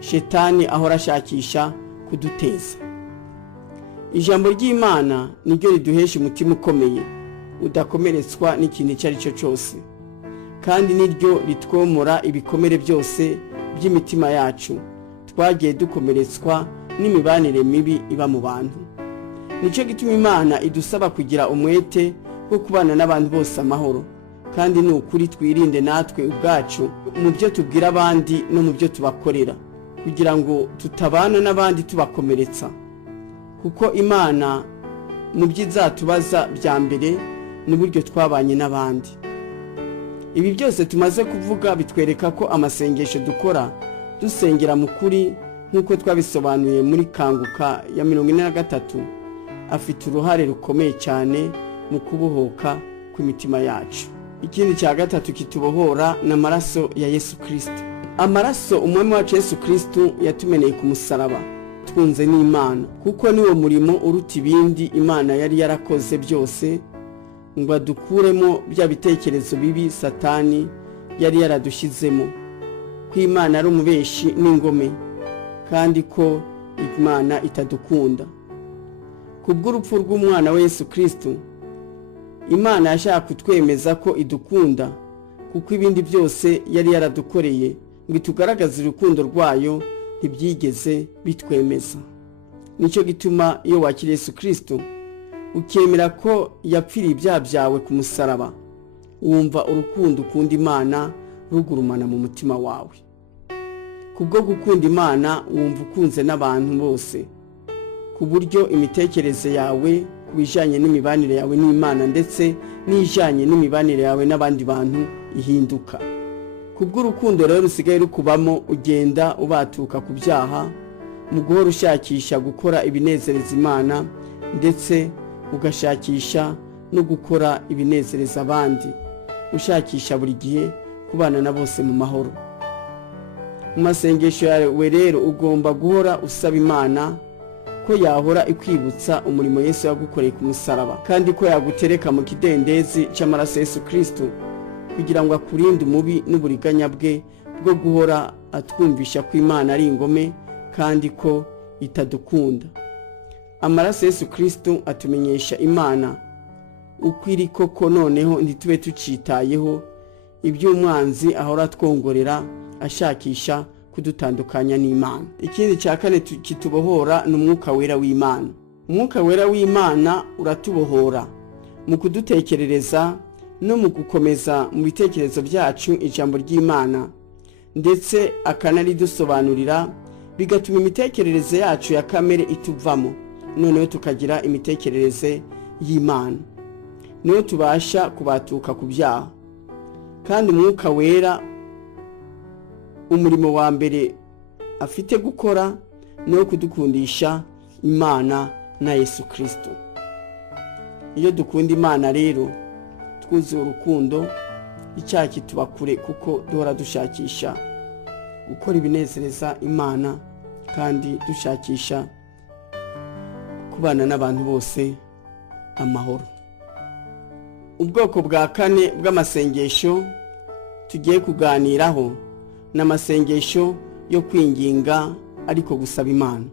Shetani ahora ashakisha kuduteza. Ijambo ry'Imana niryo riduhesha umutima ukomeye udakomeretswa n'ikintu icyo ari cyo cyose, kandi niryo ritwomora ibikomere byose by'imitima yacu twagiye dukomeretswa n'imibanire mibi iba mu bantu. Nicyo gituma Imana idusaba kugira umwete wo kubana n'abantu bose amahoro, kandi ni ukuri twirinde natwe ubwacu mu byo tubwira abandi no mu byo tubakorera, kugira ngo tutabana n'abandi tubakomeretsa, kuko Imana mu byo izatubaza bya mbere n'uburyo twabanye n'abandi. Ibi byose tumaze kuvuga bitwereka ko amasengesho dukora dusengera mu kuri nk'uko twabisobanuye muri kanguka ya 43, afite uruhare rukomeye cyane mu kubohoka kw'imitima yacu. Ikindi cya gatatu kitubohora n'amaraso ya Yesu Kristo. Amaraso umwami wacu Yesu Kristo yatumeneye ku musaraba twunze n'Imana, kuko niwo murimo uruta ibindi Imana yari yarakoze byose ngo adukuremo bya bitekerezo bibi Satani yari yaradushizemo, ko Imana ari umubeshi n'ingome kandi ko Imana itadukunda. Kubw'urupfu rw'umwana wa Yesu Kristo, Imana yashaka kutwemeza ko idukunda, kuko ibindi byose yari yaradukoreye ngo tugaragaze urukundo rwayo ntibyigeze bitwemeza. Nicyo gituma iyo wakira Yesu Kristo ukemera ko yapfiriye ibyaha byawe ku musaraba, wumva urukundo ukunda Imana rugurumana mu mutima wawe. Kubwo gukunda Imana wumva ukunze n'abantu bose, ku buryo imitekerereze yawe kubijanye n'imibanire yawe n'Imana ndetse n'ijanye n'imibanire yawe n'abandi bantu ihinduka. Kubwo urukundo rero rusigaye rukubamo, ugenda ubatuka ku byaha mu guhora ushakisha gukora ibinezereza Imana, ndetse ugashakisha no gukora ibinezereza abandi, ushakisha buri gihe kubana na bose mu mahoro. Mu masengesho yawe rero ugomba guhora usaba Imana ko yahora ikwibutsa umurimo Yesu yagukoreye ku musaraba, kandi ko yagutereka mu kidendezi cy'amaraso Yesu Kristo, kugira ngo akurinde umubi n'uburiganya bwe bwo guhora atwumvisha ko Imana ari ingome kandi ko itadukunda. Amaraso Yesu Kristo atumenyesha Imana ukwiri koko, noneho ntitube tucitayeho iby'umwanzi ahora twongorera ashakisha kudutandukanya n'Imana. Ikindi cya kane kitubohora n'umwuka wera w'Imana. Umwuka wera w'Imana uratubohora mu kudutekerereza no mu gukomeza mu bitekerezo byacu ijambo ry'Imana, ndetse akanaridusobanurira, bigatuma imitekerereze yacu ya kamere ituvamo, noneho tukagira imitekerereze y'Imana. Niyo tubasha kubatuka ku byaha. Kandi umwuka wera umurimo wa mbere afite gukora no kudukundisha Imana na Yesu Kristo. Iyo dukunda Imana rero twuzuye urukundo, icyaha kituba kure, kuko duhora dushakisha gukora ibinezereza Imana kandi dushakisha kubana n'abantu bose amahoro. Ubwoko bwa kane bw'amasengesho tugiye kuganiraho n'amasengesho yo kwinginga ariko gusaba Imana.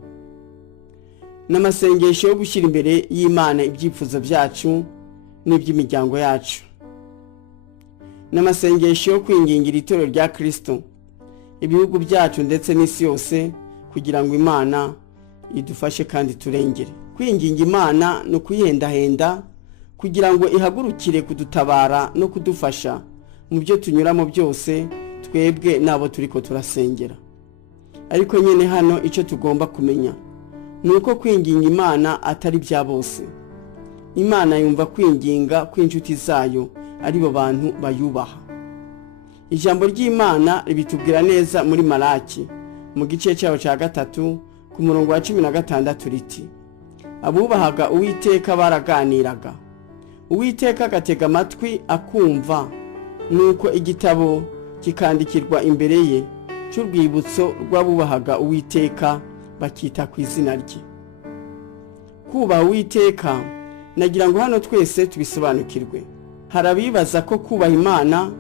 N'amasengesho yo gushyira imbere y'Imana ibyifuzo byacu n'iby'imiryango yacu. N'amasengesho yo kwingingira itorero rya Kristo, ibihugu byacu ndetse n'isi yose, kugira ngo Imana idufashe kandi turengere. Kwinginga Imana no kuyihendahenda kugira ngo ihagurukire kudutabara no kudufasha mu byo tunyuramo byose, twebwe nabo turiko turasengera. Ariko nyene hano icyo tugomba kumenya nuko kwinginga Imana atari bya bose. Imana yumva kwinginga kw'inshuti zayo ari bo bantu bayubaha. Ijambo ry'Imana ribitubwira neza muri Malaki mu gice cyaho cya 3 ku murongo wa 16 riti, abubahaga Uwiteka baraganiraga, Uwiteka agatega amatwi akumva, nuko igitabo kikandikirwa imbere ye cy'urwibutso rw'abubahaga Uwiteka bakita ku izina rye. Kubaha Uwiteka, nagira ngo hano twese tubisobanukirwe. Harabibaza ko kubaha Imana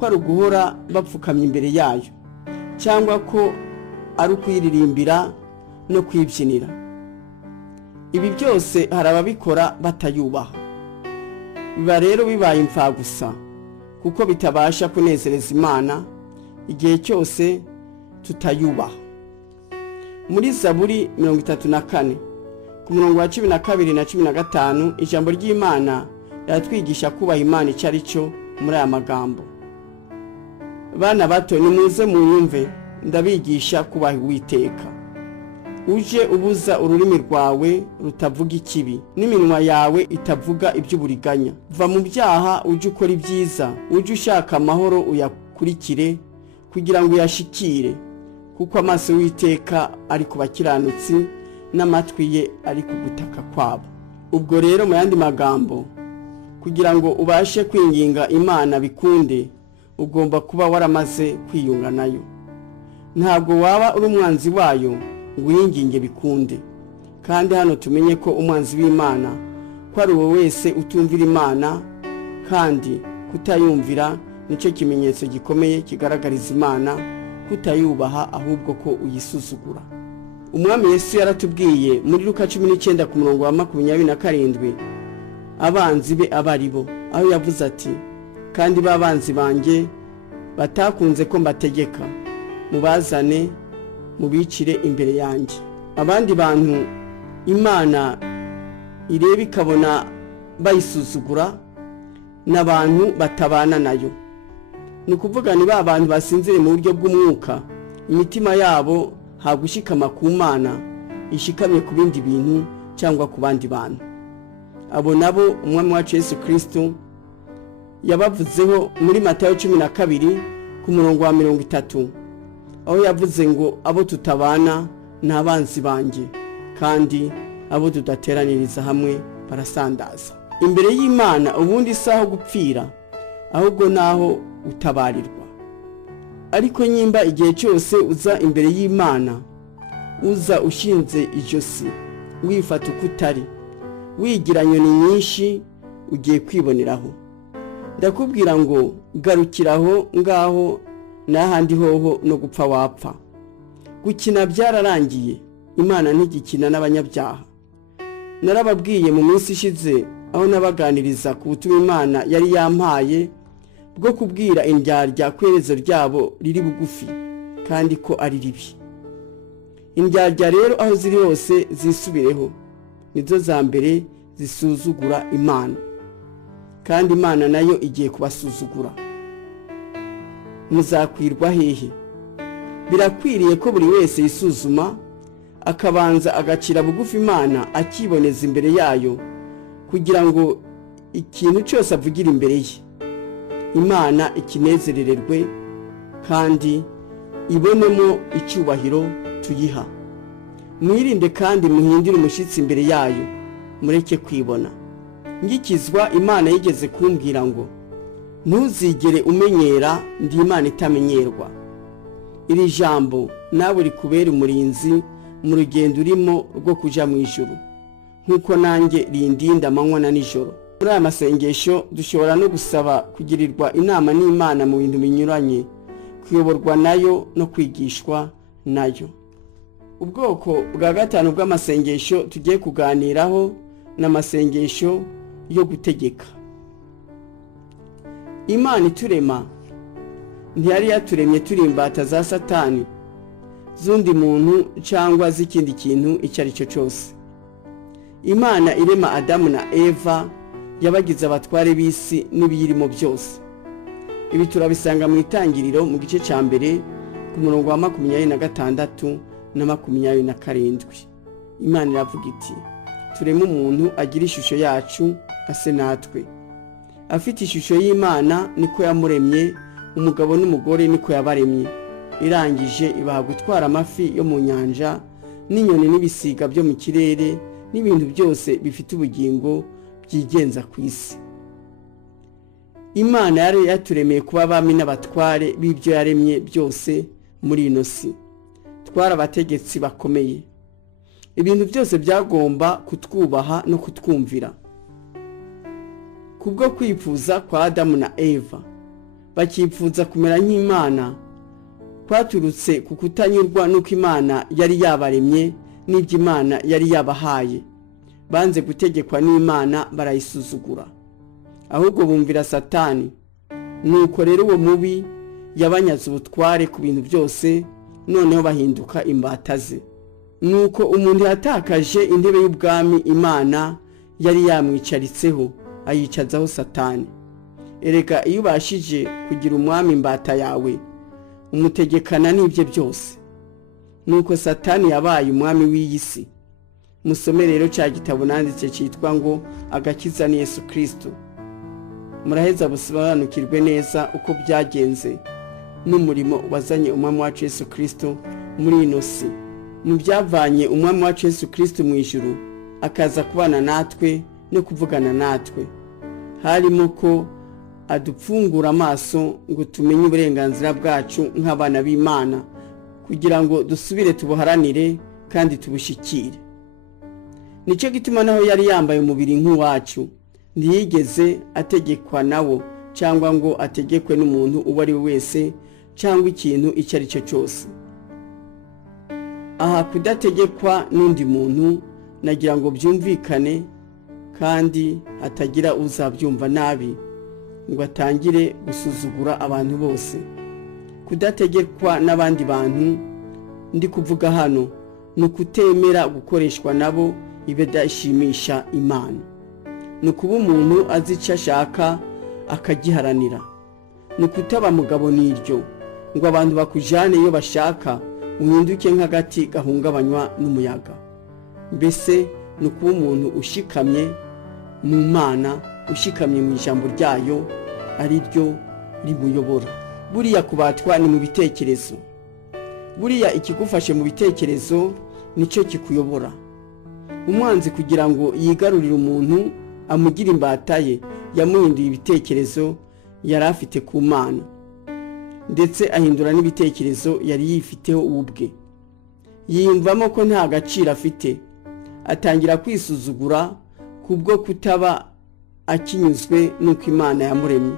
ko ari uguhora bapfukamye imbere yayo, cyangwa ko ari ukuyiririmbira no kwibyinira. Ibi byose harababikora batayubaha. Biba rero bibaye imfagusa, kuko bitabasha kunezereza Imana igihe cyose tutayubaha. Muri Zaburi 34 ku murongo wa 12 na 15 ijambo ry'Imana riratwigisha kubaha Imana icyo ari cyo muri aya magambo: Bana bato nimuze munyumve, ndabigisha kubaha Uwiteka. Uje ubuza ururimi rwawe rutavuga ikibi, n'iminwa yawe itavuga iby'uburiganya. Va mu byaha uje ukora ibyiza, uje ushaka amahoro uyakurikire, kugira ngo uyashikire, kuko amaso y'Uwiteka ari ku bakiranutsi n'amatwi ye ari ku gutaka kwabo. Ubwo rero mu yandi magambo, kugira ngo ubashe kwinginga Imana bikunde, ugomba kuba waramaze kwiyunga nayo. Ntabwo waba uri umwanzi wayo ngo uyinginge bikunde. Kandi hano tumenye ko umwanzi w'Imana ko ari wowe wese utumvira Imana, kandi kutayumvira nicyo kimenyetso gikomeye kigaragariza Imana kutayubaha, ahubwo ko uyisuzugura. Umwami Yesu yaratubwiye muri Luka 19:27 abanzi be abari bo, aho yavuze ati, kandi babanzi banjye batakunze ko mbategeka, mubazane mubicire imbere yanjye. Abandi bantu Imana ireba ikabona bayisuzugura n'abantu batabana nayo. Ni ukuvuga ni ba bantu basinzire mu buryo bw'umwuka, imitima yabo hagushikama ku Mana, ishikamye ku bindi bintu cyangwa ku bandi bantu. Abo nabo umwami wacu Yesu Kristo yabavuzeho muri Matayo 12:30, aho yavuze ngo abo tutabana n'abanzi banjye, kandi abo tudateraniriza hamwe barasandaza. Imbere y'Imana ubundi saho gupfira, ahubwo naho utabarirwa. Ariko nyimba igihe cyose uza imbere y'Imana, uza ushinze ijosi, wifata uko utari, wigira nyoni nyinshi, ugiye kwiboneraho. Ndakubwira ngo garukiraho ngaho, n'ahandi hoho no gupfa wapfa. Gukina byararangiye, Imana ntigikina n'abanyabyaha. Narababwiye mu minsi ishize aho nabaganiriza ku butumwa Imana yari yampaye bwo kubwira indyarya ko iherezo ryabo riri bugufi, kandi ko ari ribi. Indyarya rero aho ziri hose zisubireho, nizo za mbere zisuzugura Imana, kandi Imana nayo igiye kubasuzugura. Muzakwirwa hehe? Birakwiriye ko buri wese yisuzuma, akabanza agacira bugufi Imana, akiboneza imbere yayo, kugira ngo ikintu cyose avugira imbere ye Imana ikinezerererwe, kandi ibonemo icyubahiro tuyiha. Mwirinde kandi muhindire umushyitsi imbere yayo, mureke kwibona. Ngikizwa Imana yigeze kumbwira ngo ntuzigere umenyera, ndi Imana itamenyerwa. Iri jambo nawe rikubera umurinzi mu rugendo urimo rwo kuja mu ijuru, nkuko nanjye rindinda amanywa na nijoro. Muri aya masengesho dushobora no gusaba kugirirwa inama n'Imana mu bintu binyuranye, kuyoborwa nayo no kwigishwa nayo. Ubwoko bwa gatanu bw'amasengesho tugiye kuganiraho n'amasengesho yo gutegeka. Imana iturema ntiyari yaturemye turi imbata za Satani, z'undi muntu cyangwa z'ikindi kintu icyo ari cyo cyose. Imana irema Adamu na Eva yabagize abatware b'isi n'ibiyirimo byose. Ibi turabisanga mu Itangiriro mu gice cya mbere ku murongo wa 26 na 27. Imana iravuga iti, tureme umuntu agira ishusho yacu ase natwe. Afite ishusho y'Imana niko yamuremye, umugabo n'umugore niko yabaremye. Irangije ibaha gutwara amafi yo mu nyanja n'inyoni n'ibisiga byo mu kirere n'ibintu byose bifite ubugingo byigenza ku isi. Imana yari yaturemeye kuba abami n'abatware b'ibyo yaremye byose muri ino si. Twara abategetsi bakomeye. Ibintu byose byagomba kutwubaha no kutwumvira. Kubwo kwifuza kwa Adamu na Eva, bakifuza kumera nk'Imana, kwaturutse ku kutanyurwa n'uko Imana yari yabaremye n'ibyo Imana yari yabahaye. Banze gutegekwa n'Imana, barayisuzugura, ahubwo bumvira Satani. Nuko rero uwo mubi yabanyaze ubutware ku bintu byose, noneho bahinduka imbata ze. Nuko umuntu yatakaje intebe y'ubwami Imana yari yamwicaritseho, ayicazaho Satani. Erega iyo ubashije kugira umwami imbata yawe, umutegekana n'ibye byose. Nuko Satani yabaye umwami w'iyi si. Musome rero cya gitabo nanditse cyitwa ngo Agakiza ni Yesu Kristo. Muraheza busobanukirwe neza uko byagenze n'umurimo wazanye umwami wacu Yesu Kristo muri ino si. Mu byavanye umwami wacu Yesu Kristo mu ijuru akaza kubana natwe no kuvugana natwe, harimo ko adupfungura amaso ngo tumenye uburenganzira bwacu nk'abana b'Imana, kugira ngo dusubire tubuharanire kandi tubushikire. Nicyo gituma naho yari yambaye umubiri nk'uwacu ntiyigeze ategekwa nawo, cyangwa ngo ategekwe n'umuntu uwo ari we wese cyangwa ikintu icyo ari cyo cyose. Aha kudategekwa n'undi muntu nagira ngo byumvikane kandi hatagira uzabyumva nabi ngo atangire gusuzugura abantu bose. Kudategekwa n'abandi bantu ndi kuvuga hano ni ukutemera gukoreshwa nabo ibidashimisha Imana. Ni ukuba umuntu azi icyo ashaka akagiharanira. Ni ukutaba mugabo n'iryo ngo abantu bakujane iyo bashaka uhinduke nk'agati gahungabanywa n'umuyaga. Mbese ni ukuba umuntu ushikamye mu Mana, ushikamye mu ijambo ryayo ari ryo rimuyobora. Buriya kubatwa ni mu bitekerezo. Buriya ikigufashe mu bitekerezo nicyo kikuyobora. Umwanzi kugira ngo yigarurire umuntu amugira imbata ye yamuhinduye ibitekerezo yari afite ku Mana, ndetse ahindura n'ibitekerezo yari yifiteho ubwe. Yiyumvamo ko nta gaciro afite, atangira kwisuzugura kubwo kutaba akinyuzwe n'uko Imana yamuremye.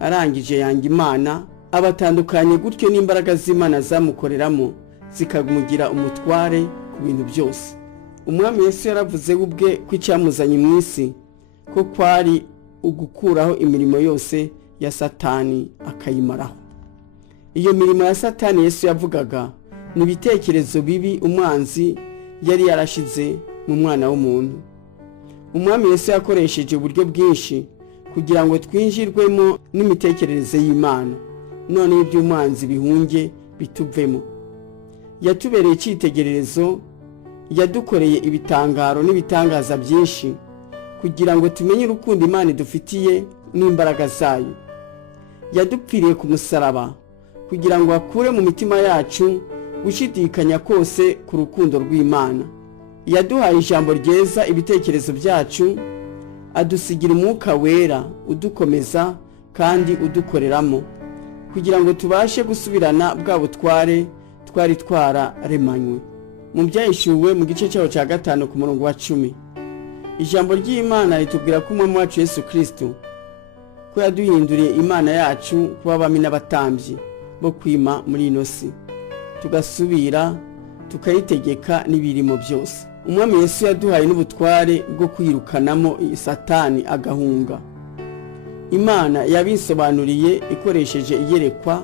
Arangije yanga Imana, abatandukanye gutyo n'imbaraga z'Imana zamukoreramo zikamugira umutware ku bintu byose. Umwami Yesu yaravuze ubwe ko icyamuzanye mu isi ko kwari ugukuraho imirimo yose ya Satani akayimaraho. Iyo mirimo ya Satani Yesu yavugaga ni ibitekerezo bibi umwanzi yari yarashize mu mwana w'umuntu. Umwami Yesu yakoresheje uburyo bwinshi kugira ngo twinjirwemo n'imitekerereze y'Imana, none ibyo umwanzi bihunge bituvemo. Yatubereye icyitegererezo, yadukoreye ibitangaro n'ibitangaza byinshi kugira ngo tumenye urukundo Imana idufitiye n'imbaraga zayo. Yadupfiriye ku musaraba kugira ngo akure mu mitima yacu gushidikanya kose ku rukundo rw'Imana. Yaduhaye ijambo ryeza ibitekerezo byacu, adusigira umwuka wera udukomeza kandi udukoreramo kugira ngo tubashe gusubirana bwa butware twari twararemanywe. Mu byahishuwe mu gice cyaho cya 5 ku murongo wa 10, ijambo ry'Imana ritubwira ko umwami wacu Yesu Kristo ko yaduhinduriye Imana yacu kuba abami n'abatambyi bo kwima muri ino si, tugasubira tukayitegeka n'ibirimo byose. Umwami Yesu yaduhaye n'ubutware bwo kwirukanamo Satani agahunga. Imana yabisobanuriye ikoresheje iyerekwa,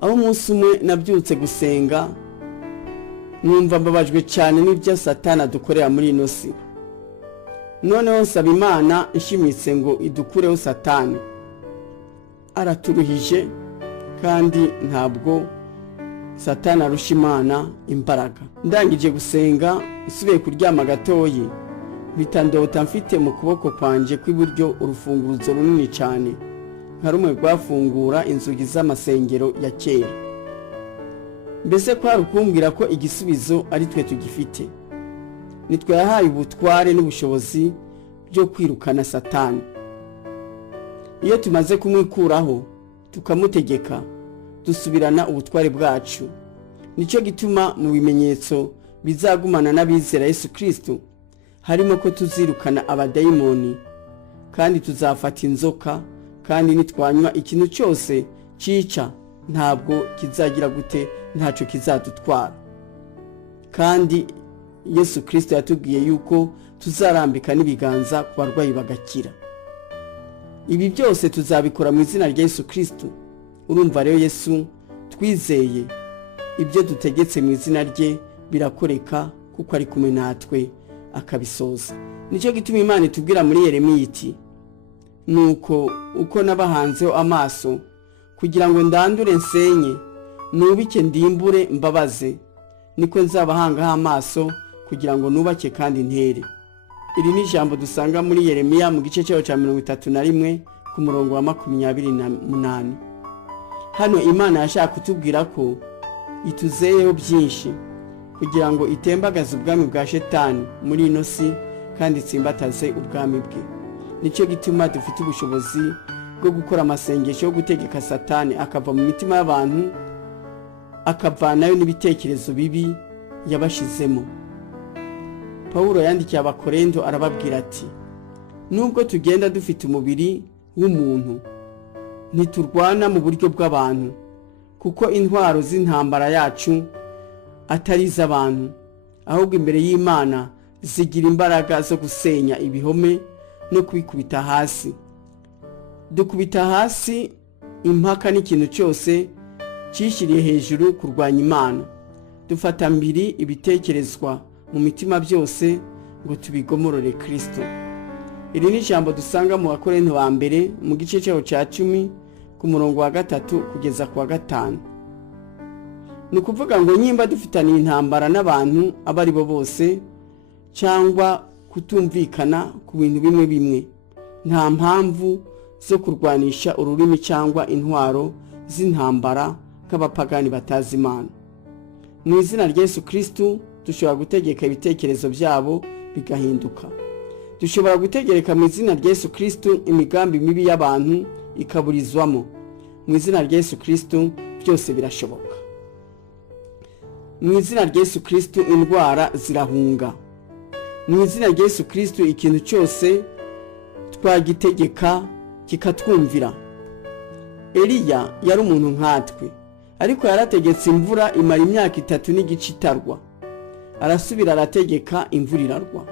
aho umunsi umwe nabyutse gusenga numva mbabajwe cyane n'ibyo Satani adukorera muri ino si. Noneho nsaba Imana nshimitse ngo idukureho Satani. Araturuhije kandi ntabwo Satani arusha Imana imbaraga. Ndangije gusenga nsubiye kuryama gatoyi, bitandota mfite mu kuboko kwanje kw'iburyo urufunguzo runini cyane nka rumwe rwafungura inzugi z'amasengero ya kera. Mbese kwari ukumbwira ko igisubizo ari twe tugifite. Nitwe yahaye ubutware n'ubushobozi byo kwirukana Satani. Iyo tumaze kumwikuraho tukamutegeka, dusubirana ubutware bwacu. Nicyo gituma mu bimenyetso bizagumana n'abizera Yesu Kristo harimo ko tuzirukana abadayimoni, kandi tuzafata inzoka, kandi nitwanywa ikintu cyose cica ntabwo kizagira gute, ntacyo kizadutwara. Kandi Yesu Kristo yatubwiye yuko tuzarambika n'ibiganza ku barwayi bagakira. Ibi byose tuzabikora mu izina rya Yesu Kristo. Urumva rero Yesu twizeye ibyo dutegetse mu izina rye birakoreka, kuko ari kumwe natwe akabisoza. Nicyo gituma Imana itubwira muri Yeremiya iti, nuko uko nabahanzeho amaso kugira ngo ndandure nsenye, nubike ndimbure mbabaze, niko nzabahangaho amaso kugira ngo nubake kandi ntere. Iri ni ijambo dusanga muri Yeremiya mu gice cyaho cya 31 ku murongo wa 28. Hano Imana yashaka kutubwira ko ituzeyeho byinshi kugira ngo itembagaze ubwami bwa Shetani muri ino si kandi itsimbataze ubwami bwe. Nicyo gituma dufite ubushobozi bwo gukora amasengesho yo gutegeka Satani akava mu mitima y'abantu, akavanayo n'ibitekerezo bibi yabashizemo. Pawulo yandikiye Abakorinto arababwira ati, nubwo tugenda dufite umubiri w'umuntu, ntiturwana mu buryo bw'abantu, kuko intwaro z'intambara yacu atari iz'abantu, ahubwo imbere y'Imana zigira imbaraga zo gusenya ibihome no kubikubita hasi. Dukubita hasi impaka n'ikintu cyose cyishyiriye hejuru kurwanya Imana. Dufata mbiri ibitekerezwa mu mitima byose ngo tubigomorore Kristo. Iri ni ijambo dusanga mu Bakorinto ba mbere mu gice cyaho cya 10 ku murongo wa 3 kugeza ku wa 5. Ni ukuvuga ngo nyimba dufitaniye intambara n'abantu abari bo bose cyangwa kutumvikana ku bintu bimwe bimwe, nta mpamvu zo kurwanisha ururimi cyangwa intwaro z'intambara nk'abapagani batazi Imana. Mu izina rya Yesu Kristo dushobora gutegeka ibitekerezo byabo bigahinduka. Dushobora gutegereka mu izina rya Yesu Kristo imigambi mibi y'abantu ikaburizwamo. Mu izina rya Yesu Kristo byose birashoboka. Mu izina rya Yesu Kristo indwara zirahunga. Mu izina rya Yesu Kristo ikintu cyose twagitegeka kikatwumvira. Eliya yari umuntu nkatwe, ariko yarategetse imvura imara imyaka 3 n'igice itarwa. Arasubira arategeka imvura irarwa.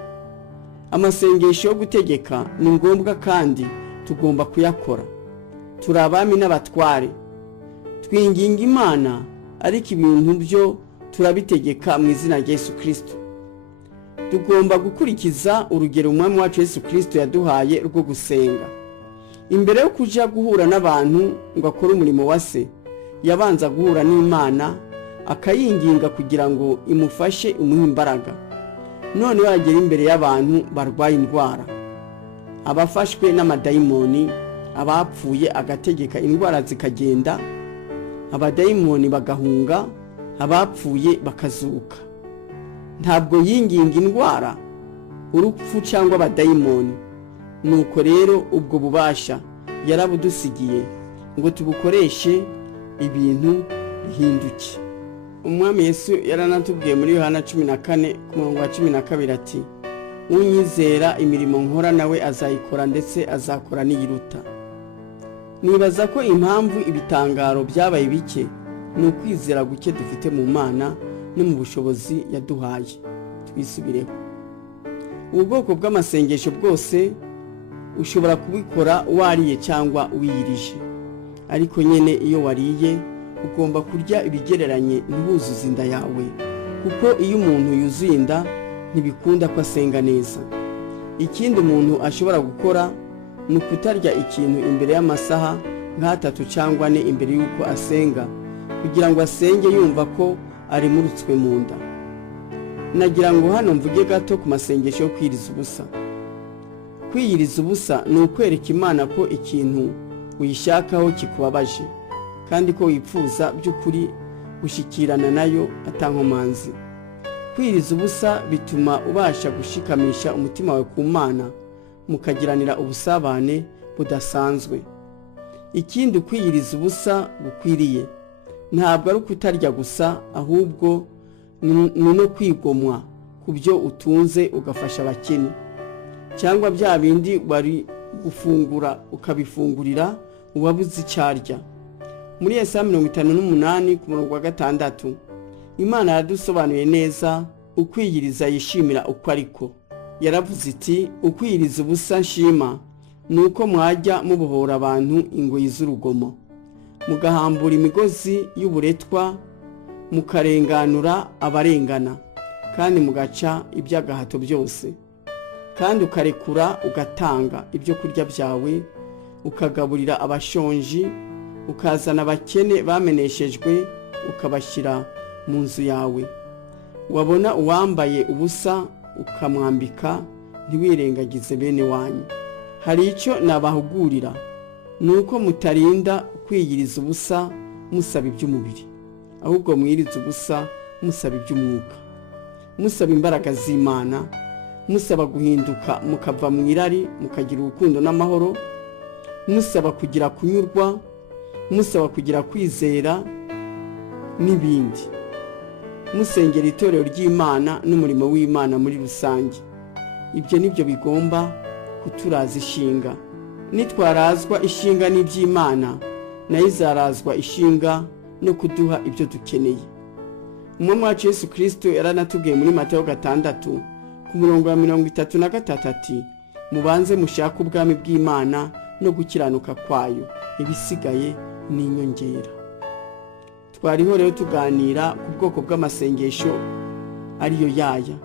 Amasengesho yo gutegeka ni ngombwa kandi tugomba kuyakora. Turi abami n'abatware, twinginga Imana, ariko ibintu byo turabitegeka mu izina rya Yesu Kristo. Tugomba gukurikiza urugero umwami wacu Yesu Kristo yaduhaye rwo gusenga. Imbere yo kuja guhura n'abantu ngo akore umurimo wa se, yabanza guhura n'Imana akayinginga kugira ngo imufashe imuhe imbaraga. None yagera imbere y'abantu barwaye indwara, abafashwe n'amadayimoni, abapfuye agategeka indwara zikagenda, abadayimoni bagahunga, abapfuye bakazuka. Ntabwo yinginga indwara, urupfu cyangwa abadayimoni. Nuko rero ubwo bubasha yarabudusigiye ngo tubukoreshe ibintu bihinduke. Umwami Yesu yaranatubwiye muri Yohana 14 ku murongo wa 12 ati, unyizera imirimo nkora nawe azayikora ndetse azakora n'iyiruta. Nibaza ko impamvu ibitangaro byabaye bike ni ukwizera guke dufite mu Mana no mu bushobozi yaduhaye. Twisubireho. Ubwoko bw'amasengesho bwose ushobora kubikora wariye cyangwa wiyirije, ariko nyene iyo wariye ugomba kurya ibigereranye ntibuzuze inda yawe, kuko iyo umuntu yuzuye inda ntibikunda ko asenga neza. Ikindi umuntu ashobora gukora ni ukutarya ikintu imbere y'amasaha nk'3 cyangwa 4 imbere y'uko asenga, kugira ngo asenge yumva ko ari murutswe mu nda. Nagira ngo hano mvuge gato ku masengesho yo kwiriza ubusa. Kwiyiriza ubusa ni ukwereka Imana ko ikintu uyishakaho kikubabaje, kandi ko wipfuza by'ukuri gushikirana nayo atankomanzi. Kwiyiriza ubusa bituma ubasha gushikamisha umutima wawe ku Mana, mukagiranira ubusabane budasanzwe. Ikindi kwiyiriza ubusa gukwiriye ntabwo ari ukutarya gusa, ahubwo ni no kwigomwa ku byo utunze ugafasha abakene, cyangwa bya bindi wari gufungura ukabifungurira uwabuze icyarya. Muri Yesaya 58 ku murongo wa 6 Imana yadusobanuye neza ukwiyiriza yishimira uko ariko. Yaravuze iti, ukwiyiriza ubusa nshima nuko mwajya mubohora abantu ingoyi z'urugomo, mugahambura imigozi y'uburetwa, mukarenganura abarengana, kandi mugaca iby'agahato byose, kandi ukarekura ugatanga ibyo kurya byawe, ukagaburira abashonji, ukazana abakene bameneshejwe ukabashyira mu nzu yawe. Wabona uwambaye ubusa ukamwambika, ntiwirengagize bene wanyu. Hari icyo nabahugurira, nuko mutarinda kwiyiriza ubusa musaba iby'umubiri, ahubwo mwirize ubusa musaba iby'umwuka, musaba imbaraga z'Imana, musaba guhinduka mukava mu irari mukagira urukundo n'amahoro, musaba kugira kunyurwa, musaba kugira kwizera n'ibindi, musengera itorero ry'Imana n'umurimo w'Imana muri rusange. Ibyo nibyo bigomba kuturaza ishinga. Nitwarazwa ishinga n'iby'Imana, nayo izarazwa ishinga no kuduha ibyo dukeneye. Umwami wacu Yesu Kristo yaranatubwiye muri Mateyo 6 ku murongo wa 33 ati mubanze mushaka ubwami bw'Imana no gukiranuka kwayo, ibisigaye ni inyongera. Twariho rero tuganira ku bwoko bw'amasengesho ariyo yaya: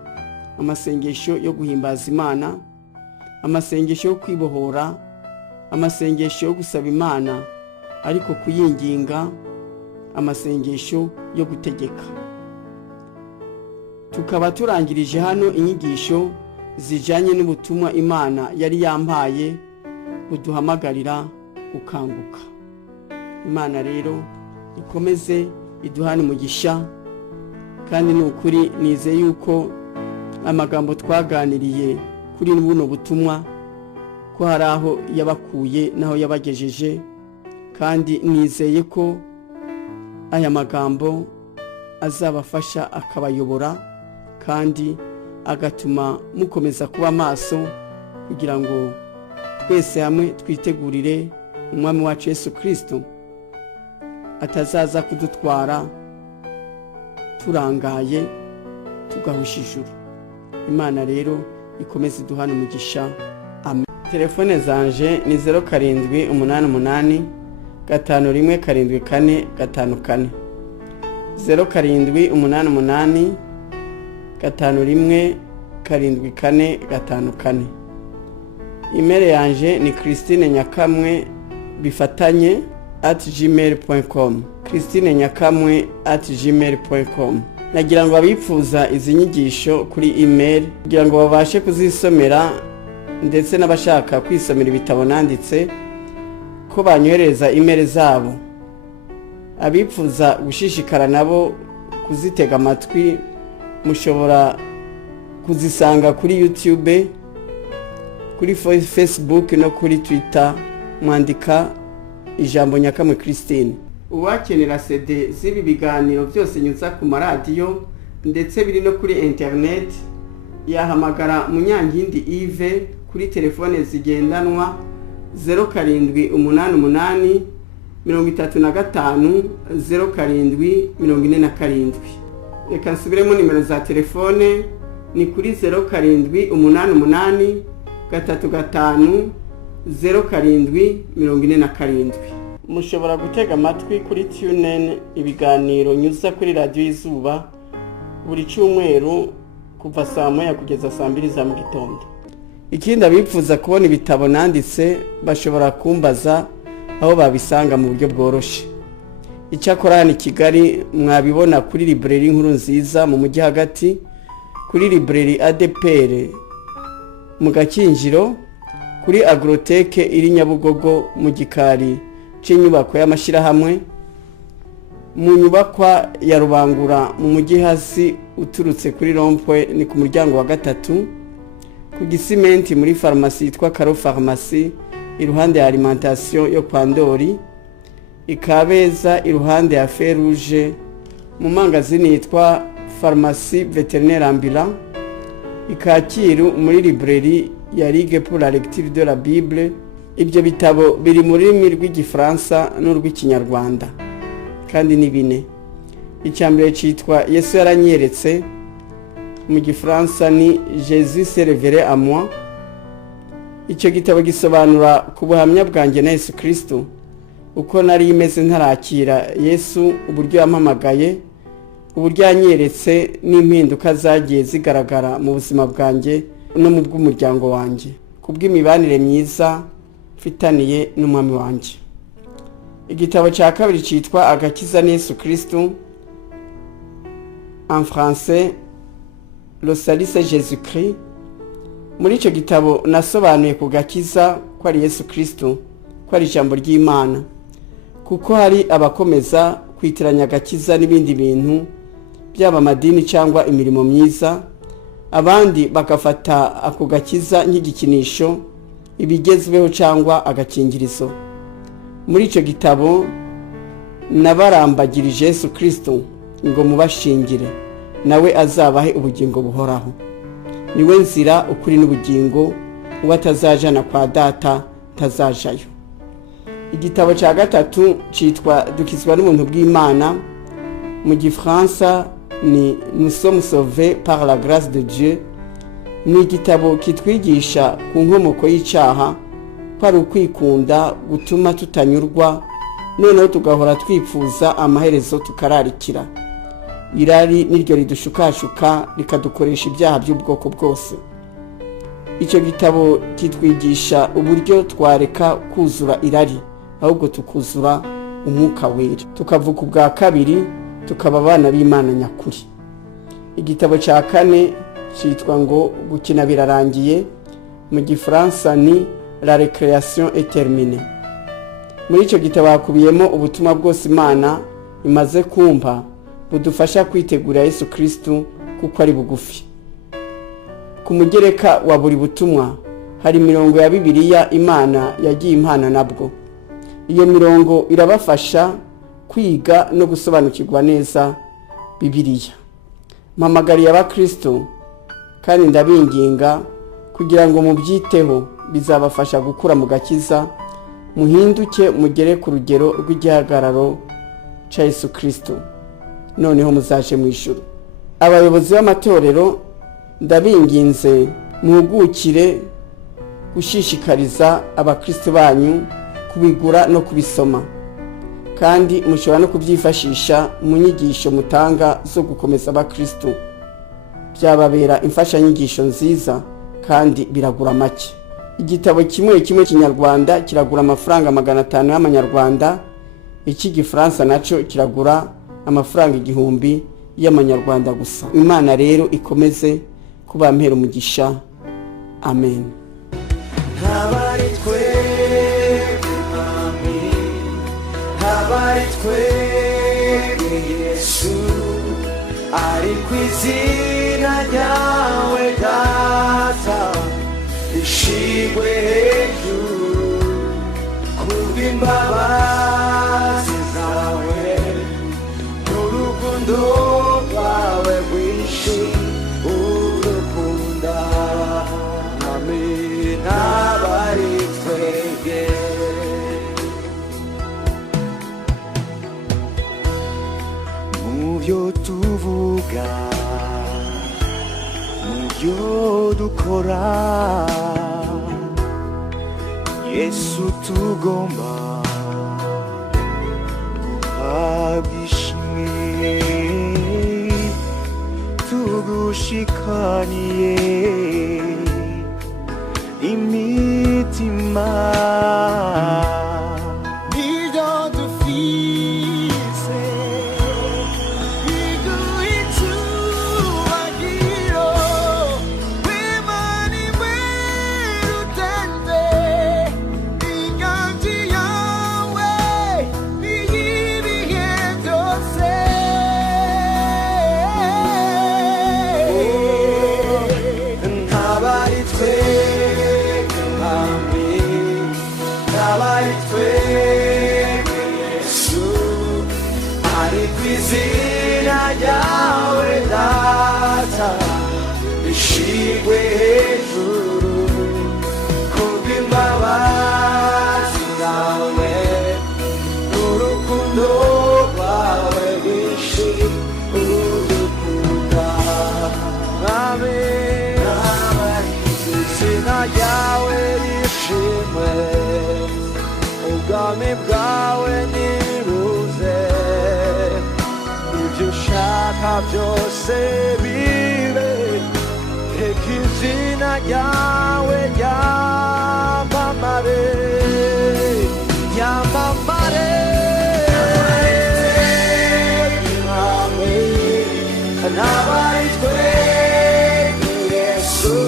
amasengesho yo guhimbaza Imana, amasengesho yo kwibohora, amasengesho yo gusaba Imana ariko kuyinginga, amasengesho yo gutegeka. Tukaba turangirije hano inyigisho zijanye n'ubutumwa Imana yari yampaye buduhamagarira gukanguka. Imana rero ikomeze iduhane umugisha, kandi n'ukuri nize yuko amagambo twaganiriye kuri buno butumwa ko hari aho yabakuye naho yabagejeje, kandi nizeye ko aya magambo azabafasha akabayobora kandi agatuma mukomeza kuba maso, kugira ngo twese hamwe twitegurire umwami wacu Yesu Kristo atazaza kudutwara turangaye tugahusha ijuru. Imana rero ikomeze iduhane umugisha. Amen. Telefone zanje ni 0788 517454, 0788 517454. Email yanje ni christineNyakamwe@gmail.com, christineNyakamwe@gmail.com. Nagira ngo abifuza izi nyigisho kuri email kugira ngo babashe kuzisomera, ndetse n'abashaka kwisomera ibitabo nanditse ko banyohereza email zabo. Abifuza gushishikara nabo kuzitega amatwi, mushobora kuzisanga kuri YouTube, kuri Facebook no kuri Twitter, mwandika ijambo Nyakamwe Christine. Uwakenera CD z'ibi biganiro byose nyuza ku maradiyo ndetse biri no kuri internet, yahamagara Munyankindi Yves kuri telefone zigendanwa 0788 35 0747. Reka nsubiremo nimero za telefone, ni kuri 0788 35 0747. Mushobora gutega amatwi kuri TuneIn ibiganiro nyuza kuri radio Izuba buri cyumweru kuva saa 1 kugeza saa 2 za mu gitondo. Ikindi abifuza kubona ibitabo nanditse bashobora kumbaza aho babisanga mu buryo bworoshe. Icyakora hano i Kigali mwabibona kuri librairie Nkuru Nziza mu mujyi hagati, kuri librairie ADPR mu Gakinjiro, kuri Agroteke iri Nyabugogo mu gikari cy'inyubako y'amashirahamwe, mu nyubakwa ya Rubangura mu mujyi hasi uturutse kuri Rompwe ni ku muryango wa 3, ku Gisimenti muri farmasi yitwa Karo Pharmacy iruhande ya alimentation yo kwa Ndori, Ikabeza iruhande ya Feruje mu mangazini yitwa Pharmacie Vétérinaire Ambulant, Ikakiru muri librairie ya Ligue pour la lecture de la Bible. Ibyo bitabo biri mu rurimi rw'Igifaransa n'urw'Ikinyarwanda kandi ni 4. Icyambere cyitwa Yesu yaranyeretse, mu Gifaransa ni Jésus s'est révélé à moi. Icyo gitabo gisobanura ku buhamya bwanjye na Yesu Kristo, uko nari imeze ntarakira Yesu, uburyo yampamagaye, uburyo yanyeretse n'impinduka zagiye zigaragara mu buzima bwanjye no mu bw'umuryango wanjye, kubw'imibanire myiza mfitaniye n'umwami wanjye. Igitabo cya kabiri cyitwa Agakiza na Yesu Kristo, en français Le salut c'est Jésus-Christ. Muri icyo gitabo nasobanuye ku gakiza ko ari Yesu Kristo, ko ari ijambo ry'Imana, kuko hari abakomeza kwitiranya agakiza n'ibindi bintu byaba amadini cyangwa imirimo myiza, abandi bagafata ako gakiza nk'igikinisho, ibigezweho cyangwa agakingirizo. Muri icyo gitabo nabarambagirije Yesu Kristo ngo mubashingire, nawe azabahe ubugingo buhoraho. Niwe nzira, ukuri n'ubugingo, uwo atazajana kwa data tazajayo. Igitabo cya gatatu cyitwa dukizwa n'ubuntu bw'Imana, mu gifaransa ni Nous sommes sauvés par la grâce de Dieu. Ni igitabo kitwigisha ku nkomoko y'icyaha, ko ari ukwikunda gutuma tutanyurwa, noneho tugahora twifuza amaherezo tukararikira. Irari niryo ridushukashuka rikadukoresha ibyaha by'ubwoko bwose. Icyo gitabo kitwigisha uburyo twareka kuzura irari, ahubwo tukuzura umwuka wera, tukavuka ubwa kabiri, tukaba abana b'Imana nyakuri. Igitabo cya kane cyitwa ngo gukina birarangiye, mu gifaransa ni La récréation est terminée. Muri icyo gitabo hakubiyemo ubutumwa bwose Imana imaze kumpa budufasha kwitegura Yesu Kristo kuko ari bugufi. Ku mugereka wa buri butumwa hari mirongo ya Bibiliya Imana yagiye impana nabwo. Iyo mirongo irabafasha kwiga no gusobanukirwa neza Bibiliya. Mpamagariye abakristo kandi ndabinginga kugira ngo mubyiteho, bizabafasha gukura mu gakiza, muhinduke mugere ku rugero rw'igihagararo cya Yesu Kristo, noneho muzaje mu ijuru. Abayobozi b'amatorero ndabinginze muhugukire gushishikariza abakristo banyu kubigura no kubisoma, kandi mushobora no kubyifashisha mu nyigisho mutanga zo gukomeza abakristo. Byababera imfashanyigisho nziza kandi biragura make. Igitabo kimwe kinyarwanda kiragura amafaranga 500 y'amanyarwanda, icy'igifaransa naco kiragura amafaranga 1000 y'amanyarwanda gusa. Imana rero ikomeze kubampera umugisha. Amen. Habari twebwe Yesu, ari kw'izina ryawe data ishigwe hejuru, kubw'imbabazi zawe n'urukundo rwawe rwinshi urukunda. Amen. Habari twebwe muvyo tuvuga, muvyo dukora, Yesu tugomba guhabwa ishimwe, tugushikaniye imitima. Izina ryawe data ishigwe hejuru, kubw'imbabazi zawe n'urukundo rwawe rwinshi urukunda. Amen. Izina ryawe rishimwe, ubwami bwawe nibuze, ibyo ushaka byose bibe, reka izina ryawe ryamamare, ryamamare. N'abari twebwe Yesu,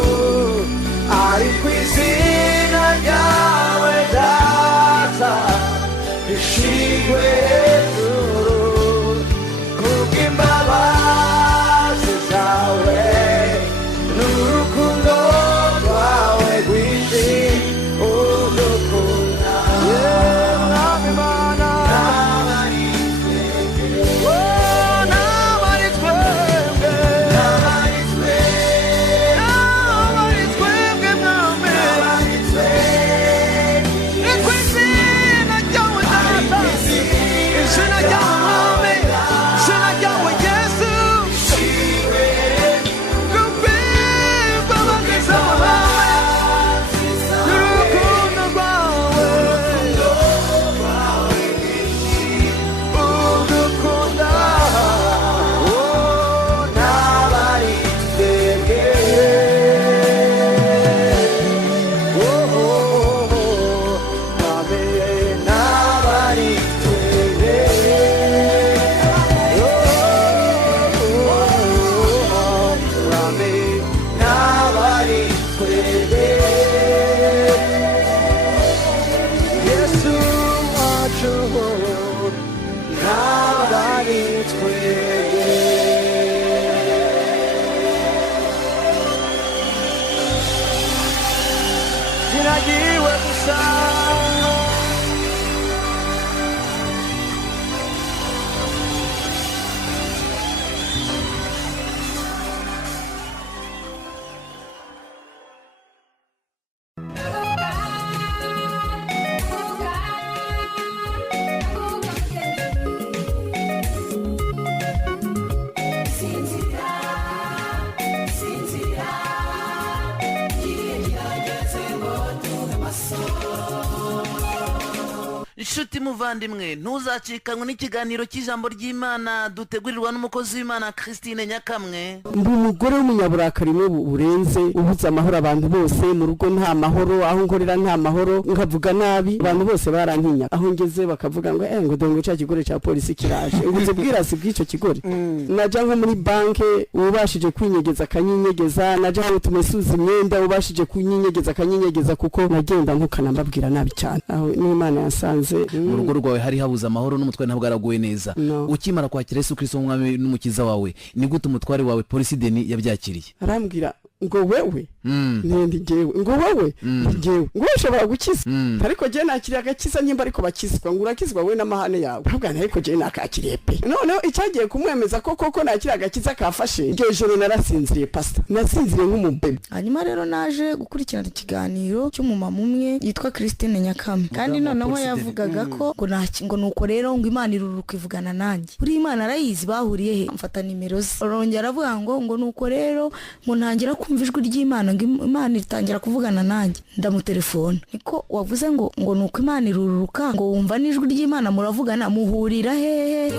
ari kw'izina ryawe data ishigwe hejuru, wacu ntabwo ari twebwe ziragiwe gusa inshuti muvandimwe ntuzacikanwe n'ikiganiro cy'ijambo ry'Imana dutegurirwa n'umukozi w'Imana Christine Nyakamwe. ndi umugore w'umunyaburakari burenze ubuze amahoro abantu bose mu rugo nta mahoro aho nkorera nta mahoro nkavuga nabi abantu bose barantinya aho ngeze bakavuga ngo ngo dongo cya kigore cya polisi kiraje ubuze bwirasi bw'icyo kigore naja nko muri banke ubashije kwinyegeza kanyinyegeza naja aho tumesuza imyenda ubashije kunyinyegeza kanyinyegeza kuko nagenda ntukanambabwira nabi cyane aho n'Imana yasanze mu rugo rwawe hari habuze amahoro n'umutwe ntabwo araguwe neza ukimara kwakira Yesu Kristo nk'umwami n'umukiza wawe ni gute umutware wawe polisi Deni yabyakiriye arambwira ngo wewe ntigewe ngo wewe ntigewe ngo ushobora gukiza ariko je nakiriye agakiza nyimba ariko bakizwa ngo urakizwa we n'amahane yawe ahubwo ariko je nakakiriye pe noneho icyagiye kumwemeza koko nakiriye agakiza kafashe iryo joro narasinziriye pastor nasinziriye nk'umubebe. hanyuma rero naje gukurikirana ikiganiro cy'umumama umwe yitwa Christine Nyakamwe kandi noneho yavugaga ko ngo nuko rero ngo Imana iruruka ivugana nanjye buri Imana arayizi bahuriye he mfata nimero ze arongera avuga ngo nuko rero ngo ntangira kumva ijwi ry'Imana ngo Imana itangira kuvugana nanjye ndamutelefona niko wavuze ngo nuko Imana iruruka ngo wumva n'ijwi ry'Imana muravugana muhurira hehe